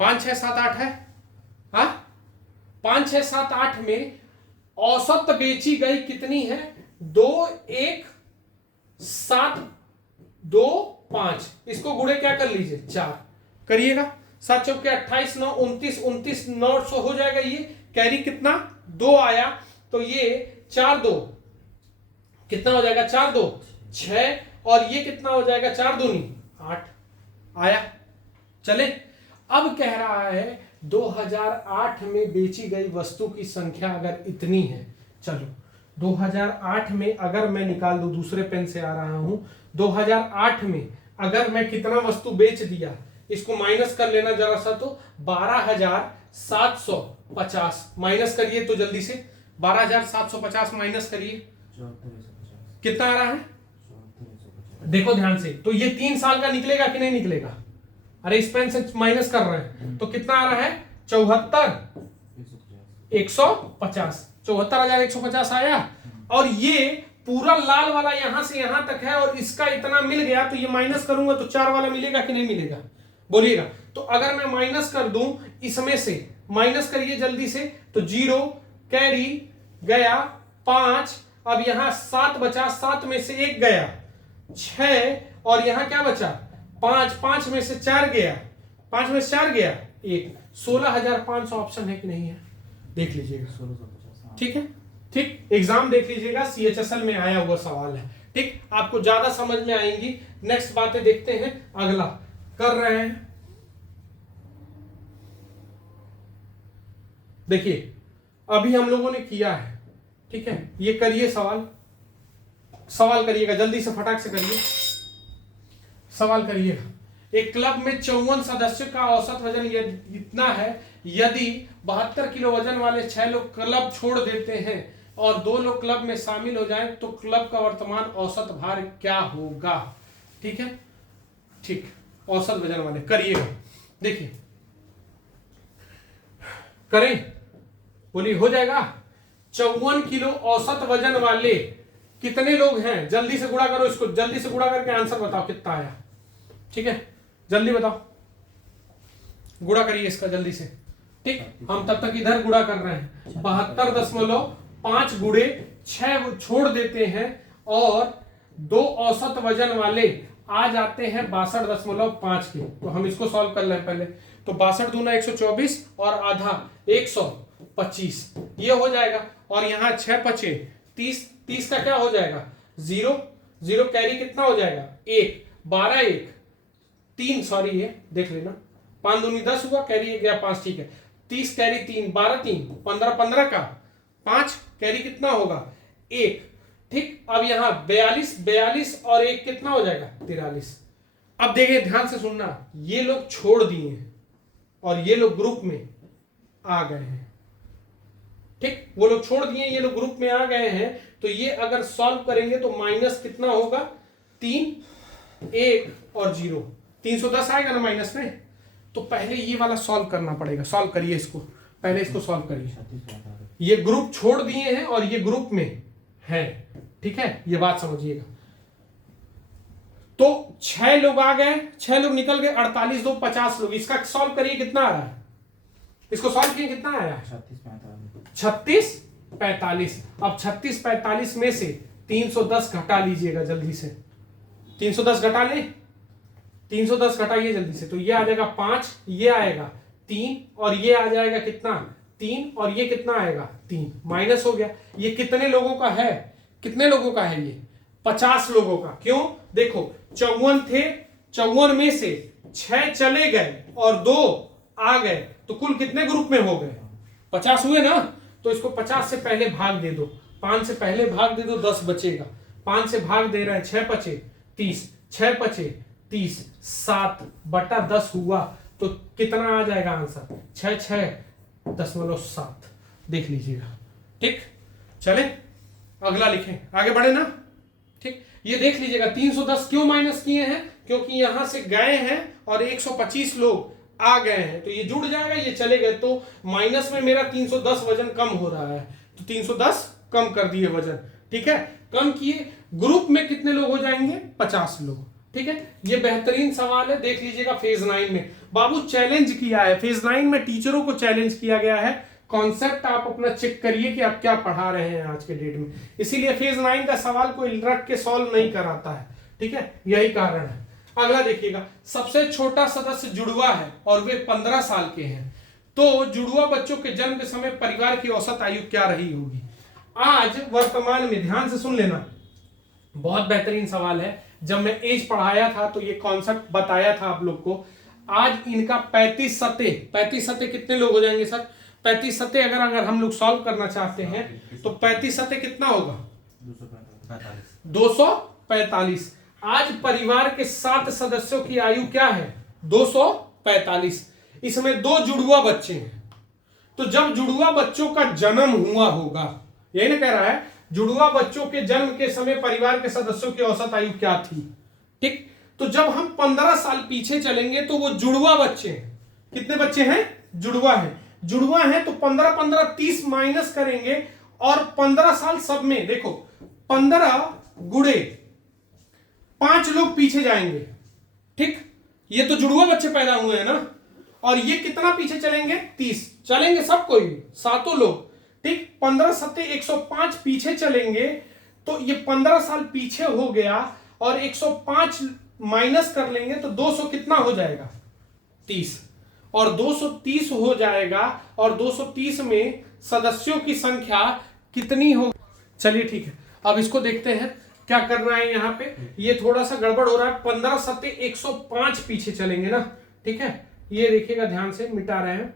5, 6, 7, 8 है। हा? 5, 6, 7, 8 में औसत बेची गई कितनी है? 2, 1, 7, 2, 5। इसको गुणे क्या कर लीजिए? 4 करिएगा। 7 चौके 28, 9 29, 29 900 हो जाएगा। ये कैरी कितना 2 आया, तो ये 4 2 कितना हो जाएगा? 4 2 6, और ये कितना हो जाएगा? 4 दूनी 8 आया। चले, अब कह रहा है 2008 में बेची गई वस्तु की संख्या अगर इतनी है। चलो 2008 में अगर मैं निकाल दूं, दूसरे पेन से आ रहा हूं, 2008 में अगर मैं कितना वस्तु बेच दिया, इसको माइनस कर लेना जरा सा। तो 12,750 माइनस करिए तो जल्दी से। 12,750 माइनस करिए, कितना आ रहा है? देखो ध्यान से, तो ये 3 साल का निकलेगा कि नहीं निकलेगा? अरे इस पेन से माइनस कर रहे हैं तो कितना आ रहा है? 74,150, 74,150 आया। और ये पूरा लाल वाला यहां से यहां तक है और इसका इतना मिल गया, तो ये माइनस करूंगा तो 4 वाला मिलेगा कि नहीं मिलेगा? बोलिएगा, तो अगर मैं माइनस कर दूं इसमें से, माइनस करिए जल्दी से, तो 0 कैरी गया 5, अब यहां 7 बचा, 7 में से 1 गया 6, और यहां क्या बचा 5, 5 में से 4 गया, 5 में से 4 गया 1, 16,500 ऑप्शन है कि नहीं है, देख लीजिएगा। 1650, ठीक है, ठीक, एग्जाम देख लीजिएगा, CHSL में आया हुआ सवाल है। ठीक, आपको ज्यादा समझ में आएंगी। नेक्स्ट बातें देखते हैं, अगला कर रहे हैं। देखिए अभी हम लोगों ने किया है, ठीक है, ये करिए सवाल, सवाल करिएगा जल्दी से, फटाक से करिए, सवाल करिएगा। एक क्लब में 54 सदस्यों का औसत वजन इतना है, यदि 72 किलो वजन वाले 6 लोग क्लब छोड़ देते हैं और 2 लोग क्लब में शामिल हो जाएं, तो क्लब का वर्तमान औसत भार क्या होगा। ठीक है, ठीक, औसत वजन वाले करिएगा। देखिए करें, बोलिए हो जाएगा। 54 किलो औसत वजन वाले कितने लोग हैं, जल्दी से गुणा करो इसको, जल्दी से गुणा करके आंसर बताओ कितना आया। ठीक है, जल्दी बताओ, गुणा करिए इसका जल्दी से। ठीक, हम तब तक इधर गुणा कर रहे हैं। 72.5 गुणे 6 छोड़ देते हैं और 2 औसत वजन वाले आ जाते हैं 62.5 के। तो हम इसको सॉल्व कर लें पहले। तो 62 दूना 124 और आधा 125, ये हो जाएगा। और यहां 6 बचे 30, 30 का क्या हो जाएगा 0, 0 कैरी कितना हो जाएगा 1, 12 1 3, सॉरी ये देख लेना, 5 दूनी 10 हुआ, कैरी 1 गया 5, ठीक है, 30 कैरी 3, 12 3 15, 15 का 5 कैरी कितना होगा 1। ठीक, अब यहां 42 42 और 1 कितना हो जाएगा 43। अब देखिए ध्यान से सुनना, ये लोग छोड़ दिए हैं और ये लोग ग्रुप में आ गए हैं। ठीक, वो लोग छोड़ दिए, ये लोग ग्रुप में आ गए हैं, तो ये अगर सॉल्व करेंगे तो माइनस कितना होगा 3 1 और 0, 310 आएगा ना माइनस में। तो पहले ये वाला सॉल्व करना पड़ेगा, सॉल्व करिए इसको, पहले इसको सॉल्व करिए। ये ग्रुप छोड़ दिए हैं और ये ग्रुप में है, ठीक है, ये बात समझिएगा। तो 6 लोग आ गए, 6 लोग निकल गए, 48 2 50 लोग। इसका सॉल्व करिए कितना आ रहा है, इसको सॉल्व किए कितना आया 36 45। अब 36 45 में से 310 घटा लीजिएगा जल्दी से, 310 घटा ले, 310 घटाइए जल्दी से, तो ये आ जाएगा 5, ये आएगा 3 और ये आ जाएगा कितना 3 और ये कितना आएगा 3, माइनस हो गया। ये कितने लोगों का है, कितने लोगों का है ये 50 लोगों का। क्यों, देखो 54 थे, 54 में से 6 चले गए और 2 आ गए, तो कुल कितने ग्रुप में हो गए 50 हुए ना। तो इसको 50 से पहले भाग दे दो, 5 से पहले भाग दे दो, 10 बचेगा। 5 से भाग दे रहे हैं, 6 बचे 30, 6 बचे 30, 7/10 हुआ, तो कितना आ जाएगा आंसर 66.7। देख लीजिएगा। ठीक, चले अगला लिखें, आगे बढ़े ना। ठीक, ये देख लीजिएगा 310 क्यों माइनस किए हैं, क्योंकि यहां से गए हैं और 125 लोग आ गए हैं, तो ये जुड़ जाएगा, ये चले गए, तो माइनस में मेरा 310 वजन कम हो रहा है, तो 310 कम कर दिए वजन। ठीक है, कम किए, ग्रुप में कितने लोग हो जाएंगे 50 लोग। ठीक है, ये बेहतरीन सवाल है, देख लीजिएगा फेज 9 में बाबू चैलेंज किया है, फेज 9 में टीचरों को चैलेंज किया गया है। कॉन्सेप्ट आप अपना चेक करिए कि आप क्या पढ़ा रहे हैं आज के डेट में, इसीलिए फेज 9 का सवाल कोई रख के सॉल्व नहीं कराता है। ठीक है, यही कारण है। अगला देखिएगा, सबसे छोटा सदस्य जुड़वा है और वे 15 साल के हैं, तो जुड़वा बच्चों के जन्म के समय परिवार की औसत आयु क्या रही होगी। आज वर्तमान में, ध्यान से सुन लेना, बहुत बेहतरीन सवाल है। जब मैं एज पढ़ाया था तो ये कॉन्सेप्ट बताया था आप लोग को। आज इनका 35 सते कितने लोग हो जाएंगे सर, 35 सते अगर हम लोग सॉल्व करना चाहते हैं तो 35 सते कितना होगा 245। आज परिवार के 7 सदस्यों की आयु क्या है 245, इसमें 2 जुड़वा बच्चे हैं, तो जब जुड़वा बच्चों का जन्म हुआ होगा, यही ना कह रहा है, जुड़वा बच्चों के जन्म के समय परिवार के सदस्यों की औसत आयु क्या थी। ठीक, तो जब हम 15 साल पीछे चलेंगे तो वो जुड़वा बच्चे हैं, कितने बच्चे हैं जुड़वा हैं, जुड़वा हैं, तो 15 15 30 माइनस करेंगे और 15 साल सब में देखो 15 गुणे 5 लोग पीछे जाएंगे। ठीक, ये तो जुड़वा बच्चे पैदा हुए हैं ना, और ये कितना पीछे चलेंगे, 30 चलेंगे सब, कोई सातों लोग, ठीक। 15 सत्ते 105 पीछे चलेंगे, तो ये 15 साल पीछे हो गया, और 105 माइनस कर लेंगे तो 200 कितना हो जाएगा, 30, और 230 हो जाएगा, और 230 में सदस्यों की संख्या कितनी हो, चलिए ठीक है। अब इसको देखते हैं क्या करना है यहाँ पे, ये थोड़ा सा गड़बड़ हो रहा है, 15 सत्ते 105 पीछे चलेंगे ना, ठीक है, ये देखिएगा ध्यान से, मिटा रहे हैं,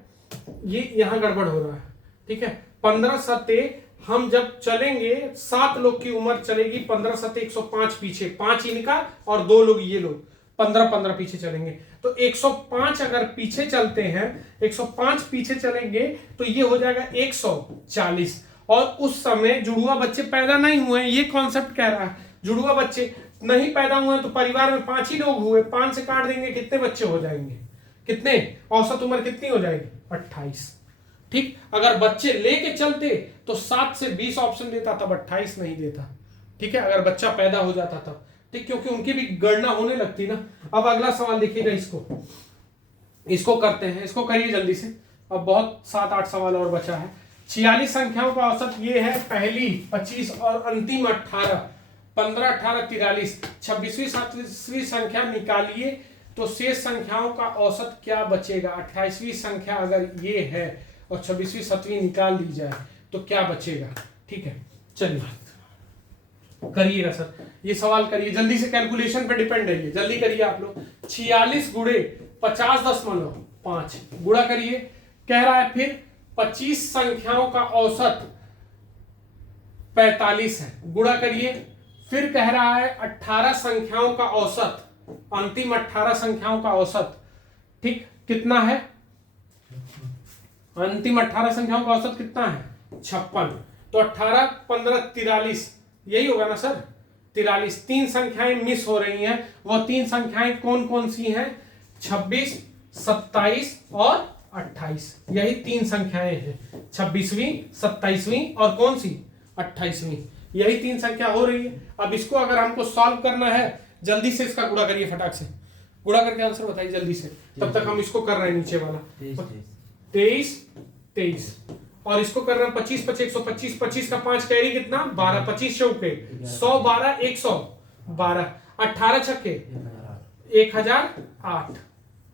ये यहाँ गड़बड़ हो रहा है, ठीक है। 15 सत्ते हम जब चलेंगे, 7 लोग की उम्र चलेगी, 15 सत्ते 105 पीछे, 5 इनका और 2 लोग ये लोग, 15 पीछे चलेंगे, तो 105 अगर पीछे चलते हैं, 105 पीछे चलेंगे तो ये हो जाएगा 140, और उस समय जुड़वा बच्चे पैदा नहीं हुए हैं, ये कॉन्सेप्ट कह रहा है, जुड़वा बच्चे नहीं पैदा हुए हैं, तो परिवार में 5 ही लोग हुए, 5 से काट देंगे, कितने बच्चे हो जाएंगे, कितने, औसत उम्र कितनी हो जाएगी, 28, ठीक। अगर बच्चे लेके चलते तो 7 से 20 ऑप्शन देता, तब 28 नहीं देता, ठीक है, अगर बच्चा पैदा हो जाता तब, ठीक, क्योंकि उनकी भी गणना होने लगती ना। अब अगला सवाल देखिएगा, इसको करते हैं, इसको करिए जल्दी से, अब बहुत 7-8 सवाल और बचा है। 46 संख्याओं का औसत ये है, पहली 25 और अंतिम 18, 15, 18, 43, 26वीं 27वीं संख्या निकालिए तो शेष संख्याओं का औसत क्या बचेगा। 28वीं संख्या अगर ये है और 26वीं 27वीं निकाल दी जाए तो क्या बचेगा, ठीक है। चलिए करिएगा सर, ये सवाल करिए जल्दी से, कैलकुलेशन पे डिपेंड है ये, जल्दी करिए आप लोग। 46 गुणे 50.5 गुणा करिए, कह रहा है फिर 25 संख्याओं का औसत 45 है, गुणा करिए, फिर कह रहा है 18 संख्याओं का औसत, अंतिम 18 संख्याओं का औसत, ठीक, कितना है, अंतिम 18 संख्याओं का औसत कितना है, 56, तो 18, 15, 43, यही होगा ना सर, 43। 3 संख्याएं मिस हो रही हैं, वो 3 संख्याएं कौन कौन सी हैं, 26, 27 और 28, यही 3 संख्याएं हैं, 26वीं, 27वीं और कौन सी, 28वीं, यही 3 संख्या हो रही है। अब इसको अगर हमको सॉल्व करना है, जल्दी से इसका गुणा करिए, फटाक से गुणा करके आंसर बताइए जल्दी से, तब तक हम इसको कर रहे हैं नीचे वाला, 23, और इसको कर रहे हैं 25, 25, 125, 25 का 5 कैरी कितना, 12, 25 चौके 112, 112, 18 छक्के 1008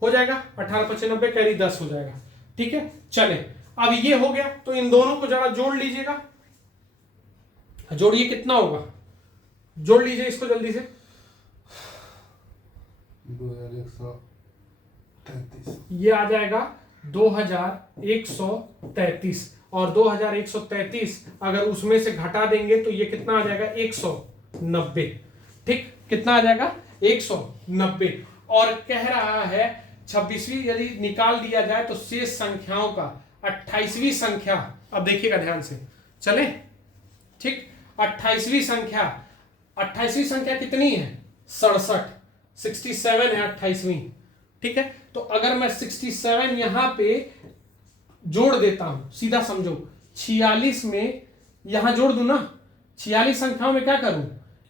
हो जाएगा, 18, 25, 90 कैरी 10 हो जाएगा, ठीक है। चले, अब ये हो गया, तो इन दोनों को जरा जोड़ लीजिएगा, जोड़िए, कितना होगा, जोड़ लीजिए इसको जल्दी से, 2133, ये आ जाएगा 2133, और 2133 अगर उसमें से घटा देंगे तो ये कितना आ जाएगा, 190, ठीक, कितना आ जाएगा, 190, और कह रहा है 26वीं यदि निकाल दिया जाए तो शेष संख्याओं का 28वीं संख्या, अब देखिएगा ध्यान से, चले, ठीक, 28वीं संख्या कितनी है, 67, 67 है 28वीं, ठीक है। तो अगर मैं 67 यहां पे जोड़ देता हूं, सीधा समझो, 46 में यहां जोड़ दूं ना, 46 संख्याओं में क्या करूं,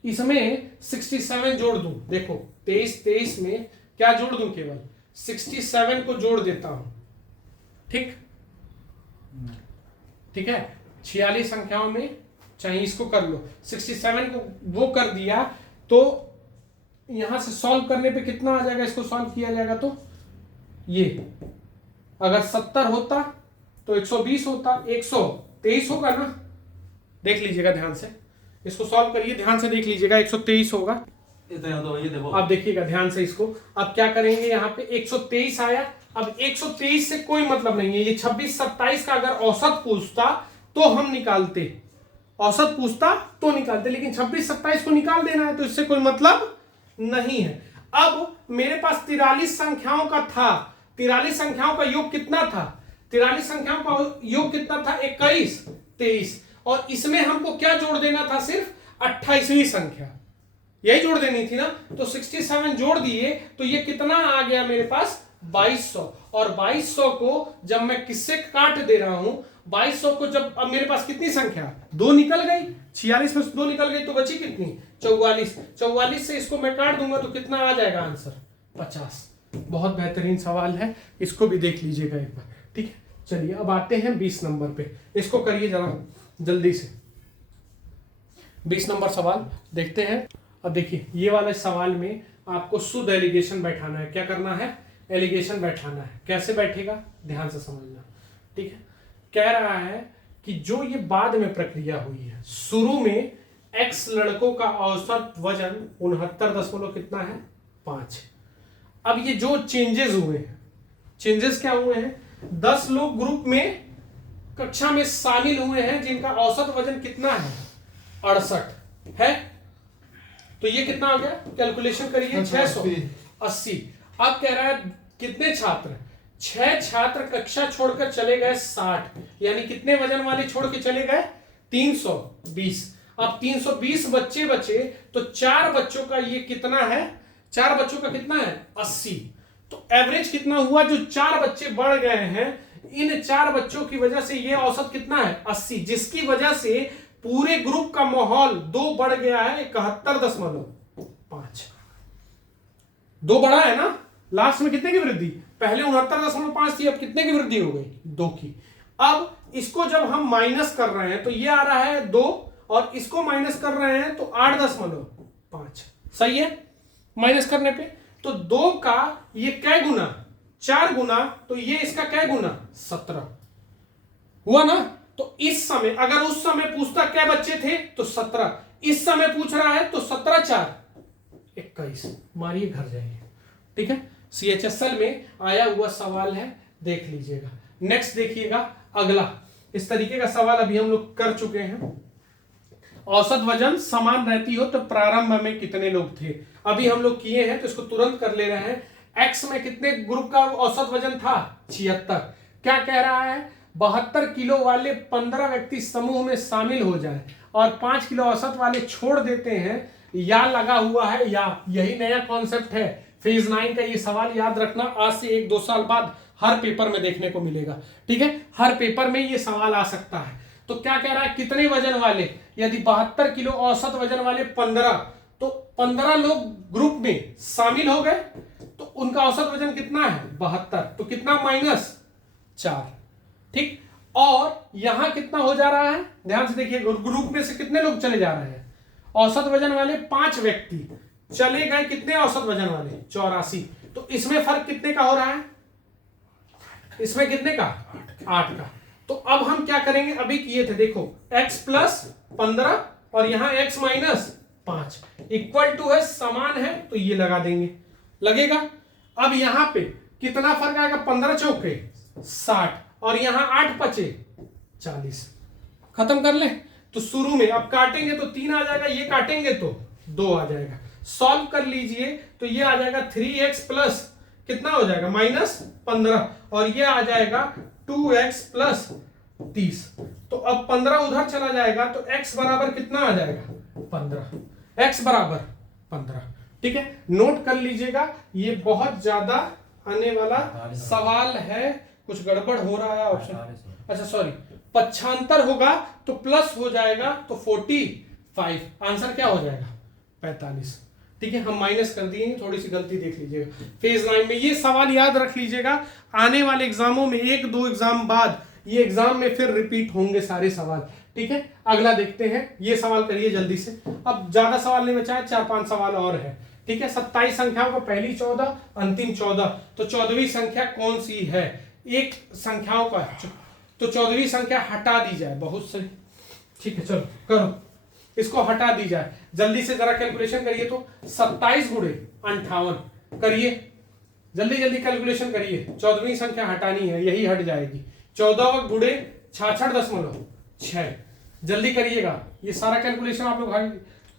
इसमें 67 जोड़ दूं, देखो 23 में क्या जोड़ दूं, केवल 67 को जोड़ देता हूं, ठीक, ठीक है। 46 संख्याओं में, चाहे इसको कर लो, 67 को वो कर दिया, तो यहां से सॉल्व करने पे कितना आ जाएगा, इसको सॉल्व किया जाएगा तो ये, अगर 70 होता तो 120 होता, 123 होगा ना, देख लीजिएगा ध्यान से, इसको सॉल्व करिए, ध्यान से देख लीजिएगा, 123 होगा, अब देखिएगा ध्यान से इसको, अब क्या करेंगे, यहाँ पे 123 आया, अब 123 से कोई मतलब नहीं है, ये 26, 27 का अगर औसत पूछता तो हम निकालते, औसत पूछता तो निकालते, लेकिन 26, 27 को निकाल देना है तो इससे कोई मतलब नहीं है। अब मेरे पास 43 संख्याओं का था, 43 संख्याओं का योग कितना था, 43 संख्याओं का योग कितना था, 21, 23, और इसमें हमको क्या जोड़ देना था, सिर्फ 28वीं संख्या, यही जोड़ देनी थी ना, तो 67 जोड़ दिए तो ये कितना आ गया मेरे पास, 2200, और 2200 को जब मैं किससे काट दे रहा हूं, 2200 को जब, अब मेरे पास कितनी संख्या, 2 निकल गई, 46 में 2 निकल गई तो बची कितनी, 44, 44 से इसको मैं काट दूंगा तो कितना आ जाएगा आंसर, 50, बहुत बेहतरीन सवाल है, इसको भी देख लीजिएगा एक बार। ठीक है, चलिए अब आते हैं 20 नंबर पे, इसको करिए जरा जल्दी से। 20 नंबर सवाल देखते हैं। अब देखिए ये वाले सवाल में आपको शुद्ध एलिगेशन बैठाना है। क्या करना है? एलिगेशन बैठाना है। कैसे बैठेगा ध्यान से समझना। ठीक है, कह रहा है कि जो ये बाद में प्रक्रिया हुई है, शुरू में x लड़कों का औसत वजन 69 कितना है 5। अब ये जो चेंजेस हुए हैं, चेंजेस क्या हुए हैं? 10 लोग ग्रुप में कक्षा में शामिल हुए हैं जिनका औसत वजन कितना है 68 है। तो ये कितना हो गया? कैलकुलेशन करिए 680। अब कह रहा है कितने छात्र? 6 छात्र कक्षा छोड़कर चले गए 60, यानी कितने वजन वाले छोड़ के चले गए? 320। अब 320 बच्चे बचे, तो 4 बच्चों का ये कितना है? 4 बच्चों का कितना है 80। तो एवरेज कितना हुआ? जो 4 बच्चे बढ़ गए हैं, इन 4 बच्चों की वजह से ये औसत कितना है 80, जिसकी वजह से पूरे ग्रुप का माहौल 2 बढ़ गया है 71.5। 2 बढ़ा है ना। लास्ट में कितने की वृद्धि? पहले 69.5 थी, अब कितने की वृद्धि हो गई? 2 की। अब इसको जब हम माइनस कर रहे हैं तो ये आ रहा है 2, और इसको माइनस कर रहे हैं तो 8.5। सही है। माइनस करने पे तो 2 का ये कै गुना? 4 गुना, तो ये इसका कै गुना? 17 हुआ ना। तो इस समय अगर उस समय पूछता क्या बच्चे थे तो 17, इस समय पूछ रहा है तो 17 4 21। मारिए घर जाइए। ठीक है, CHSL में आया हुआ सवाल है, देख लीजिएगा। नेक्स्ट देखिएगा अगला। इस तरीके का सवाल अभी हम लोग कर चुके हैं। औसत वजन समान रहती हो तो प्रारंभ में कितने लोग थे? अभी हम लोग किए हैं तो इसको तुरंत कर ले रहे हैं। एक्स में कितने ग्रुप का औसत वजन था? 76। क्या कह रहा है? 72 किलो वाले 15 व्यक्ति समूह में शामिल हो जाए और 5 किलो औसत वाले छोड़ देते हैं, या लगा हुआ है या। यही नया कॉन्सेप्ट है फेज 9 का। ये सवाल याद रखना, आज से 1-2 साल बाद हर पेपर में देखने को मिलेगा। ठीक है, हर पेपर में ये सवाल आ सकता है। तो क्या कह रहा है? कितने वजन वाले? यदि 72 किलो औसत वजन वाले 15, तो 15 लोग ग्रुप में शामिल हो गए, तो उनका औसत वजन कितना है 72, तो कितना -4। ठीक, और यहां कितना हो जा रहा है? ध्यान से देखिए, ग्रुप में से कितने लोग चले जा रहे हैं? औसत वजन वाले 5 व्यक्ति चले गए, कितने औसत वजन वाले? 84। तो इसमें फर्क कितने का हो रहा है? इसमें कितने का? 8 का। तो अब हम क्या करेंगे? अभी किए थे, देखो x + 15 और यहां x - 5 इक्वल टू है, समान है, तो ये लगा देंगे, लगेगा। अब यहां पे कितना फर्क आएगा? 15 चौके 60 और यहां 8 पचे 40। खत्म कर ले। तो शुरू में अब काटेंगे तो 3 आ जाएगा, ये काटेंगे तो 2 आ जाएगा। सॉल्व कर लीजिए तो ये आ जाएगा 3x प्लस कितना हो जाएगा -15, और ये आ जाएगा 2x + 30। तो अब 15 उधर चला जाएगा तो x बराबर कितना आ जाएगा 15। x बराबर 15। ठीक है, नोट कर लीजिएगा, ये बहुत ज्यादा आने वाला सवाल है। कुछ गड़बड़ हो रहा है ऑप्शन, अच्छा सॉरी, पक्षांतर होगा तो प्लस हो जाएगा तो 45। आंसर क्या हो जाएगा 45। ठीक है, हम माइनस कर दिए, थोड़ी सी गलती देख लीजिएगा। फेज 9 में ये सवाल याद रख लीजिएगा, आने वाले एग्जामों में 1-2 एग्जाम बाद ये एग्जाम में फिर रिपीट होंगे सारे सवाल। ठीक है, अगला देखते हैं, ये सवाल करिए जल्दी से। अब ज्यादा सवाल नहीं बचा है, 4-5 सवाल और है। ठीक है, 27 संख्याओं को पहली 14 अंतिम 14, तो 14वीं संख्या कौन सी है? एक संख्याओं का, तो 14वीं संख्या हटा दी जाए। बहुत सही, ठीक है, चलो करो, इसको हटा दी जाए। जल्दी से जरा कैलकुलेशन करिए। तो 27 × 58 करिए, जल्दी जल्दी कैलकुलेशन करिए। 14वीं संख्या हटानी है, यही हट जाएगी। 14 × 66.6, जल्दी करिएगा, ये सारा कैलकुलेशन आप लोग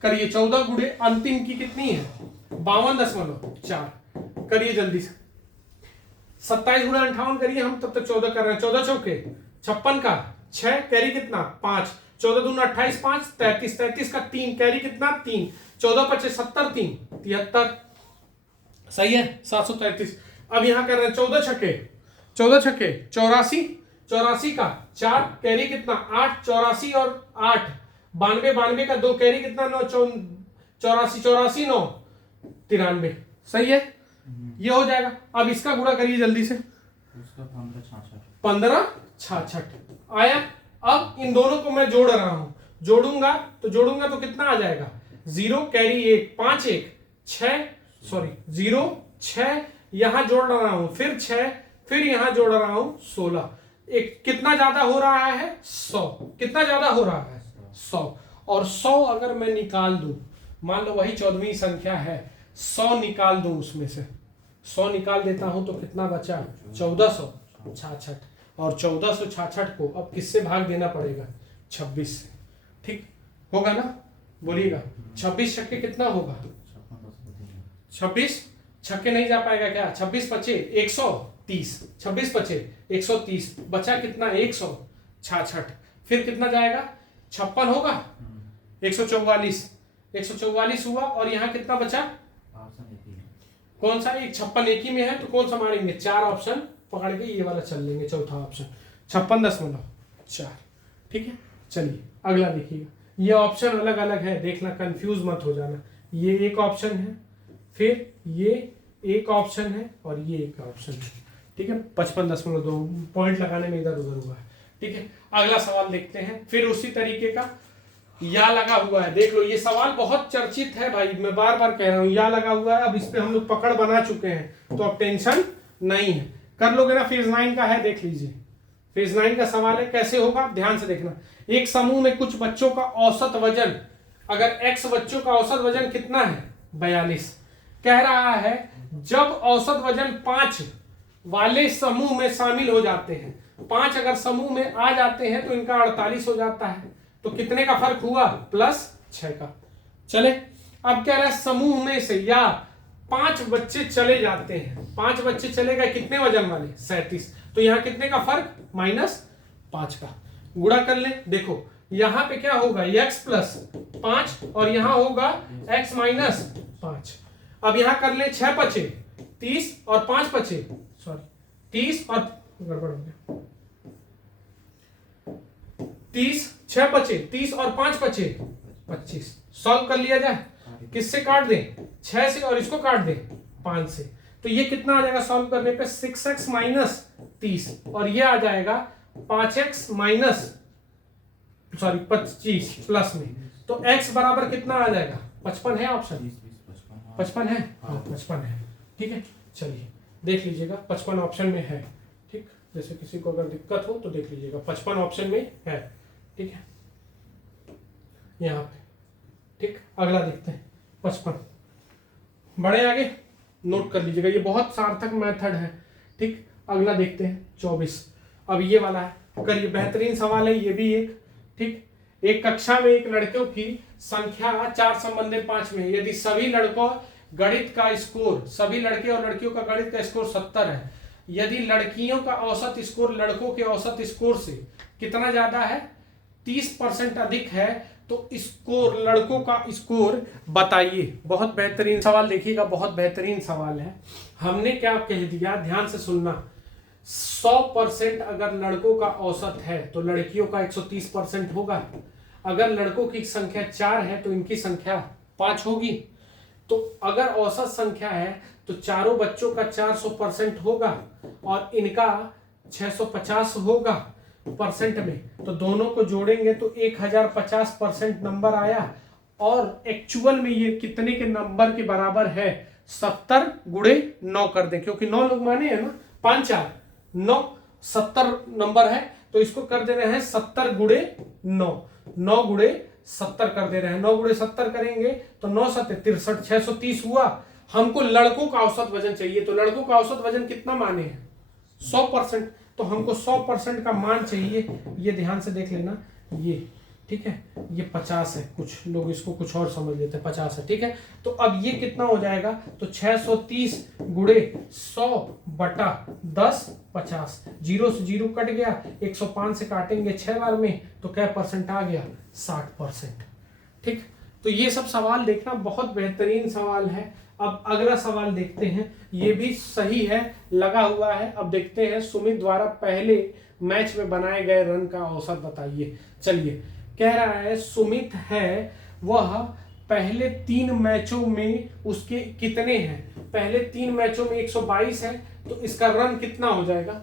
करिए। 14 × अंतिम की कितनी है 52.4, करिए जल्दी से। 27 × 58 करिए, हम तब तक 14 कर रहे हैं। 14 चौके 56 का 6, कैरी कितना 5, 14 दूना 28, 5 33, 33 का 3, कैरी कितना 3, 14 × 5 70, 3 73। सही है, 733। अब यहां कर रहे हैं 14 छक्के 84, 84 का 4, कैरी कितना 8, 84 और 8 92, 92 का 2, कैरी कितना 9, 84, 84 9 93। सही है, ये हो जाएगा। अब इसका गुणा करिए जल्दी से, 15 66 आया। अब इन दोनों को मैं जोड़ रहा हूं, जोड़ूंगा तो कितना आ जाएगा, 0 कैरी 1 5 1 6 सॉरी 0 6, यहां जोड़ रहा हूं फिर 6, फिर यहां जोड़ रहा हूं 16। एक कितना ज्यादा हो रहा है, 100। कितना ज्यादा हो रहा है, 100। और 100 अगर मैं निकाल दूं, मान लो वही 14वीं संख्या है, 100 निकाल दूं उसमें से, 100 निकाल देता हूं तो कितना बचा, 1466। और 1466 को अब किससे भाग देना पड़ेगा, 26 से। ठीक होगा ना, बोलिएगा। 26 छक्के कितना होगा, 26 छक्के नहीं जा पाएगा क्या, 26 पचे 130, 26 पचे 130, बचा कितना 166। फिर कितना जाएगा, 56 होगा, 144 हुआ। और यहाँ कितना बचा, कौन सा, एक 56 एक ही में है तो कौन सा मारेंगे, 4 ऑप्शन पकड़ के ये वाला चल लेंगे, चौथा ऑप्शन 56.4। ठीक है, चलिए अगला देखिएगा। ये ऑप्शन अलग अलग है, देखना कंफ्यूज मत हो जाना। ये एक ऑप्शन है, फिर ये एक ऑप्शन है और ये एक ऑप्शन है। ठीक है, 55.2 पॉइंट लगाने में इधर उधर हुआ है। ठीक है, अगला सवाल देखते हैं। फिर उसी तरीके का या लगा हुआ है, देख लो ये सवाल बहुत चर्चित है भाई, मैं बार बार कह रहा हूं, या लगा हुआ है। अब इस पे हम लोग पकड़ बना चुके हैं तो अब टेंशन नहीं है, कर लोगे ना। फेज 9 का है, देख लीजिए। फेज 9 का सवाल है, कैसे होगा ध्यान से देखना। एक समूह में कुछ बच्चों का औसत वजन, अगर x बच्चों का औसत वजन कितना है, 42, कह रहा है जब औसत वजन 5 वाले समूह में शामिल हो जाते हैं, 5 अगर समूह में आ जाते हैं तो इनका 48 हो जाता है। तो कितने का फर्क हुआ, +6 का। चले, अब कह रहा है समूह में से या 5 बच्चे चले जाते हैं, 5 बच्चे चले गए कितने वजन वाले, 37, तो यहां कितने का फर्क, -5 का। गुणा कर ले, देखो यहां पे क्या होगा, x + 5 और यहां होगा x - 5। अब यहां कर ले 6 पचे 30 और 5 पचे सॉरी 30 और गड़बड़ हो गया, 30 6 पचे 30 और 5 पचे 25। सॉल्व कर लिया जाए, किससे काट दें, 6 से, और इसको काट दें 5 से। तो ये कितना आ जाएगा सॉल्व करने पे, 6x - 30 और ये आ जाएगा 5x सॉरी 25 प्लस में। तो x बराबर कितना आ जाएगा, 55 है ऑप्शन, 55 है, हाँ 55 है। ठीक है, चलिए देख लीजिएगा, 55 ऑप्शन में है। ठीक, जैसे किसी को अगर दिक्कत हो तो देख लीजिएगा, 55 ऑप्शन में है। ठीक है, यहाँ पे। ठीक, अगला देखते हैं 55, बड़े आगे नोट कर लीजिएगा, ये बहुत सार्थक मेथड है। ठीक, अगला देखते हैं 24। अब ये वाला है, करिए, बेहतरीन सवाल है ये भी एक। ठीक, एक कक्षा में एक लड़कों की संख्या 4 संबंधित 5 में, यदि सभी लड़कों गणित का स्कोर, सभी लड़के और लड़कियों का गणित का स्कोर 70 है, यदि लड़कियों का औसत स्कोर लड़कों के औसत स्कोर से कितना ज्यादा है, 30% अधिक है, तो स्कोर, लड़कों का स्कोर बताइए। बहुत बेहतरीन सवाल, देखिएगा बहुत बेहतरीन सवाल है। हमने क्या कह दिया, ध्यान से सुनना, 100% अगर लड़कों का औसत है तो लड़कियों का 130% होगा। अगर लड़कों की संख्या 4 है तो इनकी संख्या 5 होगी। तो अगर औसत संख्या है तो चारों बच्चों का 400% होगा और इनका 650 होगा परसेंट में। तो दोनों को जोड़ेंगे तो 1050% नंबर आया। और एक्चुअल में ये कितने के नंबर के बराबर है, 70 × 9 कर दें, क्योंकि 9 लोग माने हैं ना, 5 4 9 70 नंबर है, तो इसको कर दे रहे हैं 70 × 9, 9 × 70 कर दे रहे हैं। 9 × 70 करेंगे तो 9 7 63, 630 हुआ। हमको लड़कों का औसत वजन चाहिए, तो लड़कों का औसत वजन कितना माने हैं, 100%। तो हमको 100% का मान चाहिए, ये ध्यान से देख लेना। ये ठीक है, ये 50 है, कुछ लोग इसको कुछ और समझ लेते हैं, 50 है। ठीक है, तो अब ये कितना हो जाएगा, तो 630 × 100/10 50, 0 से 0 कट गया, 105 से काटेंगे 6 बार में तो क्या परसेंट आ गया, 60%। ठीक, तो ये सब सवाल देखना, बहुत बेहतरीन सवाल है। अब अगला सवाल देखते हैं, ये भी सही है, लगा हुआ है। अब देखते हैं, सुमित द्वारा पहले मैच में बनाए गए रन का औसत बताइए। चलिए, कह रहा है सुमित है, वह पहले 3 मैचों में उसके कितने हैं, पहले 3 मैचों में 122 है तो इसका रन कितना हो जाएगा?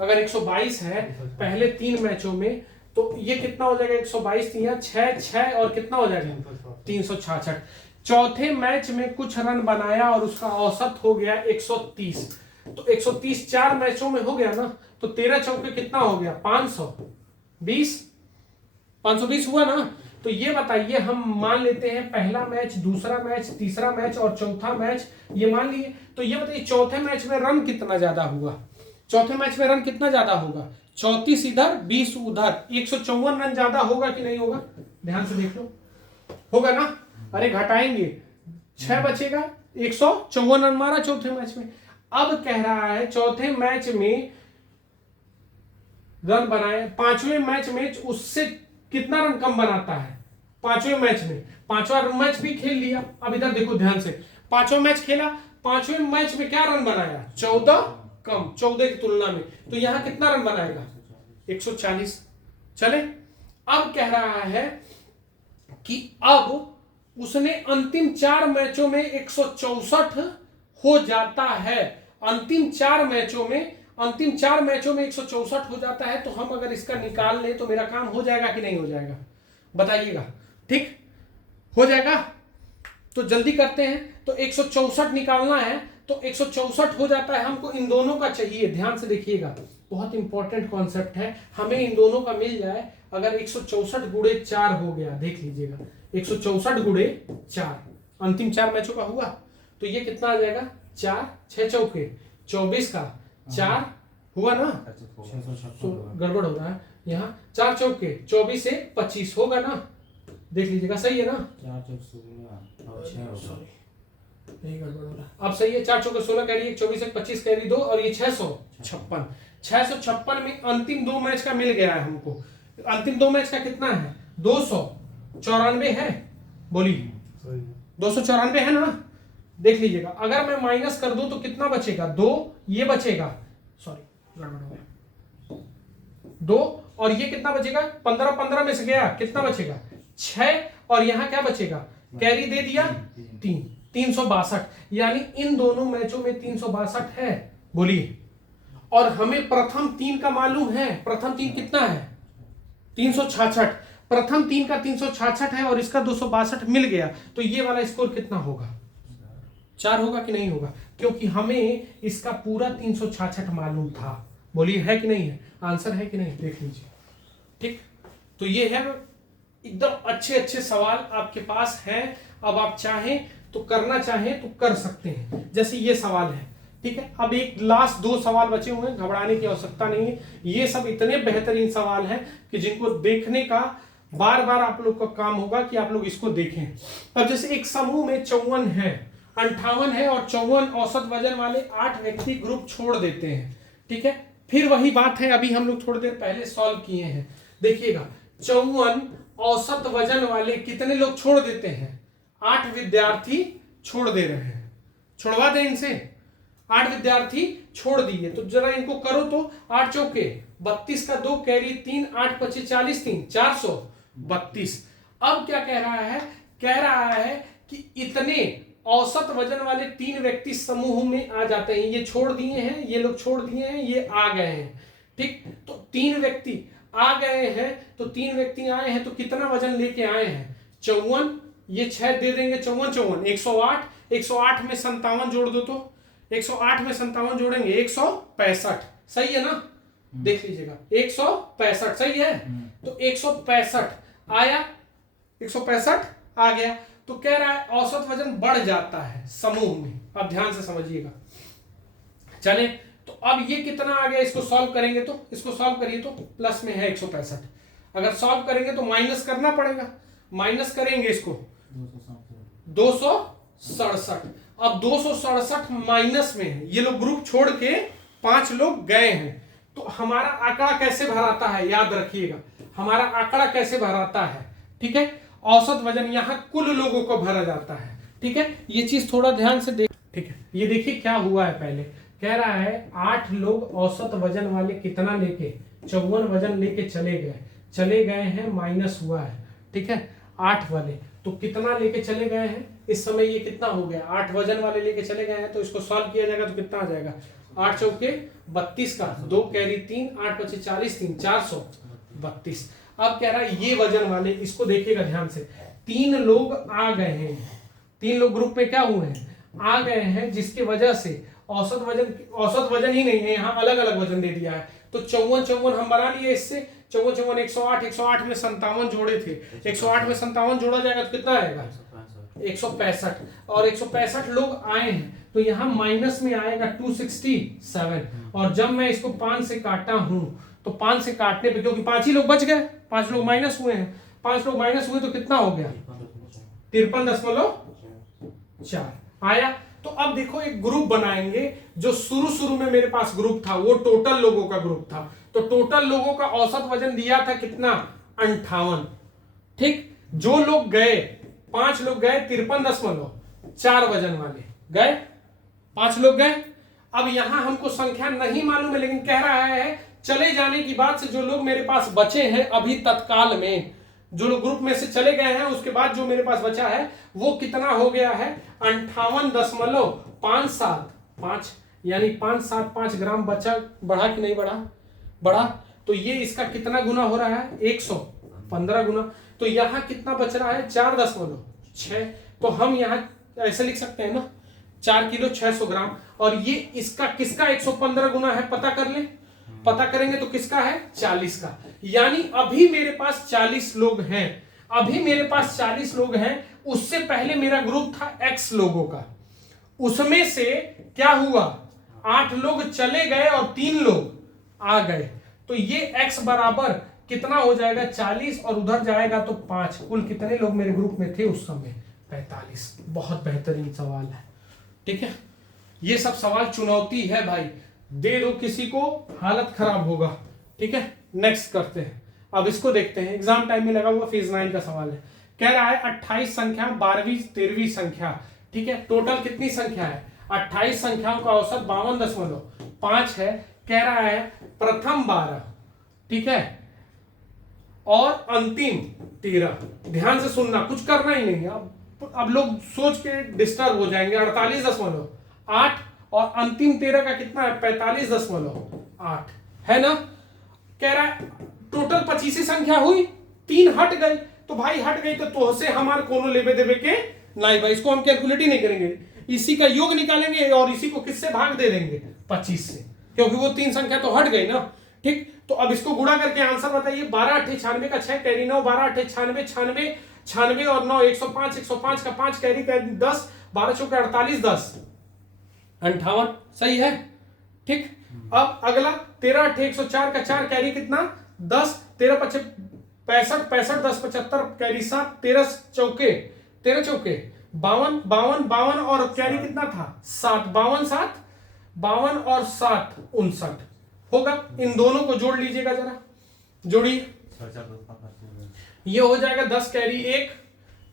अगर 122 है पहले 3 मैचों में तो ये कितना हो जाएगा? 122 6 6 और कितना हो जाएगा? 366। चौथे मैच में कुछ रन बनाया और उसका औसत हो गया 130। तो 130 4 मैचों में हो गया ना, तो 13 चौके कितना हो गया? 520। 520 हुआ ना। तो ये बताइए, हम मान लेते हैं पहला मैच, दूसरा मैच, तीसरा मैच और चौथा मैच ये मान लिए। तो ये बताइए चौथे मैच में रन कितना ज्यादा हुआ? चौथे मैच में रन कितना ज्यादा होगा? 34 इधर 20 उधर, 154 रन ज्यादा होगा कि नहीं होगा? ध्यान से देख लो, होगा ना। अरे घटाएंगे, 6 बचेगा, 154 रन मारा चौथे मैच में। अब कह रहा है चौथे मैच में रन बनाए, पांचवें मैच में उससे कितना रन कम बनाता है? पांचवें मैच में, पांचवा मैच भी खेल लिया। अब इधर देखो ध्यान से, पांचवा मैच खेला, पांचवें मैच में क्या रन बनाया? 14 कम, 14 की तुलना में। तो यहां कितना रन बनाएगा? 140। चले, अब कह रहा है कि अब उसने अंतिम 4 मैचों में 164 हो जाता है। अंतिम 4 मैचों में 164 हो जाता है। तो हम अगर इसका निकाल लें तो मेरा काम हो जाएगा कि नहीं हो जाएगा? बताइएगा। ठीक हो जाएगा? तो जल्दी करते हैं। तो 164 निकालना है तो 164 हो जाता है। हमको इन दोनों का चाहिए, ध्यान से देखिएगा, बहुत इंपॉर्टेंट कॉन्सेप्ट है। हमें इन दोनों का मिल जाए, अगर 164 गुणे 4 हो गया, देख लीजिएगा, 164 गुणे 4 अंतिम 4 मैचों का हुआ, तो ये कितना आ जाएगा? 4 6 चौके 24 का 4 हुआ ना, गड़बड़ हो रहा है यहाँ, 4 चौके 24 से 25 होगा ना, देख लीजिएगा, सही है ना? 4 चौक 16 नहीं गड़बड़ हो रहा, अब सही है। 4 चौके 16 कैरी 1, 24 से 25 कैरी 2 और ये 656। 656 में अंतिम 2 मैच का मिल गया है हमको। अंतिम 2 मैच का कितना है? 294 है, बोलिए 294 है ना। देख लीजिएगा, अगर मैं माइनस कर दूं तो कितना बचेगा? 2 ये बचेगा, सॉरी गड़बड़ हो गया, 2 और ये कितना बचेगा? 15 15 में से गया, कितना बचेगा? 6 और यहां क्या बचेगा? कैरी दे दिया 3, 362। यानी इन दोनों मैचों में 362 है, बोलिए। और हमें प्रथम 3 का मालूम है, प्रथम 3 कितना है? 366। प्रथम 3 का 366 है और इसका 262 मिल गया, तो ये वाला स्कोर कितना होगा? 4 होगा कि नहीं होगा? क्योंकि हमें इसका पूरा 366 मालूम था। बोलिए है कि नहीं है? आंसर है कि नहीं, देख लीजिए। ठीक, तो ये है एकदम अच्छे अच्छे सवाल आपके पास हैं। अब आप चाहें तो करना चाहें तो कर सकते हैं, जैसे ये सवाल है। ठीक है, अब एक लास्ट 2 सवाल बचे हुए हैं, घबराने की आवश्यकता नहीं है। ये सब इतने बेहतरीन सवाल हैं कि जिनको देखने का बार बार आप लोग का काम होगा कि आप लोग इसको देखें। अब जैसे एक समूह में 54 है, 58 है और 54 औसत वजन वाले 8 व्यक्ति ग्रुप छोड़ देते हैं। ठीक है, फिर वही बात है, अभी हम लोग थोड़ी देर पहले सॉल्व किए हैं। देखिएगा, 54 औसत वजन वाले कितने लोग छोड़ देते हैं? 8 विद्यार्थी छोड़ दे रहे हैं। छोड़वा दें इनसे, 8 विद्यार्थी छोड़ दिए। तो जरा इनको करो तो, 8 चौके 32 का 2 कैरी 3, 8 25 40 3 432। अब क्या कह रहा है? कह रहा है कि इतने औसत वजन वाले 3 व्यक्ति समूह में आ जाते हैं। ये छोड़ दिए हैं, ये लोग छोड़ दिए हैं, ये आ गए हैं। ठीक, तो 3 व्यक्ति आ गए हैं, तो 3 व्यक्ति आए हैं तो कितना वजन लेके आए हैं? 54, ये 6 दे देंगे, 54 54 108, 108 में 57 जोड़ दो, तो 108 में 57 जोड़ेंगे 165। सही है ना? देख लीजिएगा, 165 सही है। तो 165 आया, 165 आ गया। तो कह रहा है औसत वजन बढ़ जाता है समूह में। अब ध्यान से समझिएगा, चले। तो अब ये कितना आ गया? इसको सॉल्व करेंगे तो, इसको सॉल्व करिए तो प्लस में है 165। अगर सॉल्व करेंगे तो माइनस करना पड़ेगा, माइनस करेंगे इसको 267। अब 267 माइनस में है, ये लोग ग्रुप छोड़ के 5 लोग गए हैं। तो हमारा आंकड़ा कैसे भराता है? याद रखिएगा, हमारा आंकड़ा कैसे भराता है? ठीक है, औसत वजन यहां कुल लोगों को भरा जाता है। ठीक है, ये चीज थोड़ा ध्यान से देख। ठीक है, ये देखिए क्या हुआ है। पहले कह रहा है 8 लोग औसत वजन वाले कितना लेके, 54 वजन लेके चले गए हैं, माइनस हुआ है। ठीक है, 8 वाले, तो कितना लेके चले गए हैं इस समय, ये कितना हो गया 8 वजन वाले लेके चले गए हैं, तो इसको सॉल्व किया जाएगा तो कितना आ जाएगा 8 चौके 32 का 2 कैरी 3 8 बचे 40 3 432। अब कह रहा है ये वजन वाले, इसको देखिएगा ध्यान से, 3 लोग आ गए हैं, 3 लोग ग्रुप में क्या हुए हैं आ गए हैं, जिसके वजह से औसत वजन ही नहीं है, यहाँ अलग अलग वजन दे दिया है, तो 54 हम बना लिए इससे, 54 108 में 57 जोड़े थे, 108 में 57 जोड़ा जाएगा तो कितना आएगा 165, और 165 लोग आए हैं तो यहाँ माइनस में आएगा 267, और जब मैं इसको 5 से काटा हूं तो 5 से काटने पे, क्योंकि 5 ही लोग बच गए, 5 लोग माइनस हुए हैं, 5 लोग माइनस हुए तो कितना हो गया 53.4 आया। तो अब देखो एक ग्रुप बनाएंगे, जो शुरू में मेरे पास ग्रुप था वो टोटल लोगों का ग्रुप था, तो टोटल लोगों का औसत वजन दिया था कितना 58, ठीक। जो लोग गए 5 लोग गए 53.4 वजन वाले गए, 5 लोग गए। अब यहां हमको संख्या नहीं मालूम है, लेकिन कह रहा है चले जाने की बात से जो लोग मेरे पास बचे हैं अभी तत्काल में, जो लोग ग्रुप में से चले गए हैं उसके बाद जो मेरे पास बचा है वो कितना हो गया है 58.575, यानी 575 ग्राम बचा, बढ़ा कि नहीं बढ़ा, तो ये इसका कितना गुना हो रहा है 115 गुना, तो यहां कितना बच रहा है 4.6, तो हम यहां ऐसे लिख सकते हैं ना 4 किलो 600 ग्राम, और ये इसका किसका 115 गुना है पता कर ले, पता करेंगे तो किसका है 40 का, यानी अभी मेरे पास 40 लोग हैं, अभी मेरे पास 40 लोग हैं, उससे पहले मेरा ग्रुप था X लोगों का, उसमें से क्या हुआ 8 लोग चले गए और 3 लोग आ गए, तो ये X बराबर कितना हो जाएगा 40 और उधर जाएगा तो 5, कुल कितने लोग मेरे ग्रुप में थे उस समय 45। बहुत बेहतरीन सवाल है, ठीक है। ये सब सवाल चुनौती है भाई, दे दो किसी को हालत खराब होगा, ठीक है। नेक्स्ट करते हैं, अब इसको देखते हैं, एग्जाम टाइम में लगा हुआ फेज 9 का सवाल है। कह रहा है 28 संख्या 12वीं 13वीं संख्या, ठीक है, टोटल कितनी संख्या है 28 संख्याओं का औसत 52.5 है। कह रहा है प्रथम 12, ठीक है, और अंतिम 13, ध्यान से सुनना, कुछ करना ही नहीं है, अब लोग सोच के डिस्टर्ब हो जाएंगे। 48.8 और अंतिम 13 का कितना है 45.8 है ना। कह रहा है टोटल 25 संख्या हुई, 3 हट गई, तो भाई हट गई तो से हमारे कोनो लेवे देवे के नहीं भाई, इसको हम कैलकुलेट ही नहीं करेंगे, इसी का योग निकालेंगे और इसी को किससे भाग दे देंगे 25 से, क्योंकि वो 3 संख्या तो हट गई ना, ठीक। तो अब इसको गुणा करके आंसर बताइए, 12 8 96 का 6 कैरी 9, 12 8 96 96 और 9 105 105 का 5 कैरी 10, 12 चौके 48 10 58, सही है, ठीक। अब अगला 13 8 104 का 4 कैरी कितना 10, 13 5 65 65 10 75 कैरी 7, 13 चौके 52 52 और कैरी कितना था 7, 52 और 7 59 होगा। इन दोनों को जोड़ लीजिएगा, जरा जोड़िए, ये हो जाएगा 10 कैरी 1,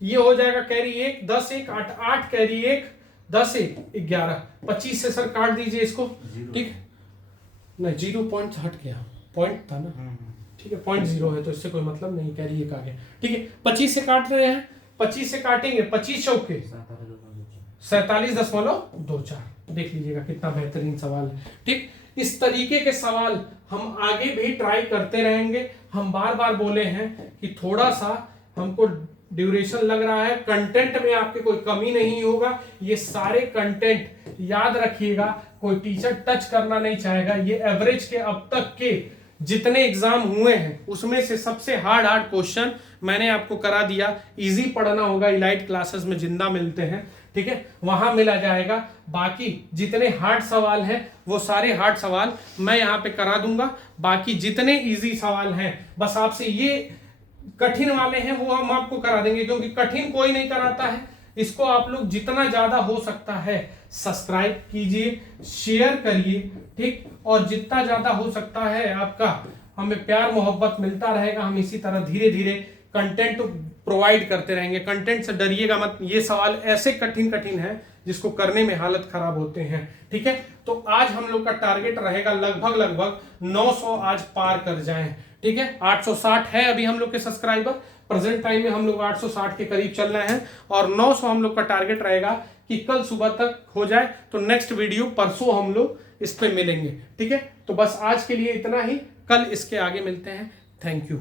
ये हो जाएगा कैरी 1 10 1 8 8 कैरी 1 10 1 11, 25 से सर काट दीजिए इसको, ठीक। नहीं 0 पॉइंट हट गया, पॉइंट था ना, ठीक है, 0.0 है तो इससे कोई मतलब नहीं, कैरी 1 आ गया, ठीक है। 25 से काट रहे हैं, 25 से काटेंगे, 25 चौके 47.24, देख लीजिएगा कितना बेहतरीन सवाल है, ठीक। इस तरीके के सवाल हम आगे भी ट्राई करते रहेंगे। हम बार बार बोले हैं कि थोड़ा सा हमको ड्यूरेशन लग रहा है, कंटेंट में आपके कोई कमी नहीं होगा, ये सारे कंटेंट याद रखिएगा, कोई टीचर टच करना नहीं चाहेगा। ये एवरेज के अब तक के जितने एग्जाम हुए हैं उसमें से सबसे हार्ड क्वेश्चन मैंने आपको करा दिया। इजी पढ़ना होगा, इलाइट क्लासेस में जिंदा मिलते हैं, ठीक है, वहां मिला जाएगा। बाकी जितने हार्ड सवाल हैं वो सारे हार्ड सवाल मैं यहाँ पे करा दूंगा, बाकी जितने इजी सवाल हैं बस आपसे ये कठिन वाले हैं वो हम आपको करा देंगे, क्योंकि कठिन कोई नहीं कराता है। इसको आप लोग जितना ज्यादा हो सकता है सब्सक्राइब कीजिए, शेयर करिए, ठीक, और जितना ज्यादा हो सकता है आपका हमें प्यार मोहब्बत मिलता रहेगा। हम इसी तरह धीरे धीरे कंटेंट प्रोवाइड करते रहेंगे। कंटेंट से डरिएगा मत, ये सवाल ऐसे कठिन है जिसको करने में हालत खराब होते हैं, ठीक है। तो आज हम लोग का टारगेट रहेगा लगभग 900 आज पार कर जाएं, ठीक है, 860 है अभी हम लोग के सब्सक्राइबर, प्रेजेंट टाइम में हम लोग 860 के करीब चल रहे हैं और 900 हम लोग का टारगेट रहेगा कि कल सुबह तक हो जाए, तो नेक्स्ट वीडियो परसों हम लोग इस पे मिलेंगे। ठीक है, तो बस आज के लिए इतना ही, कल इसके आगे मिलते हैं। Thank you.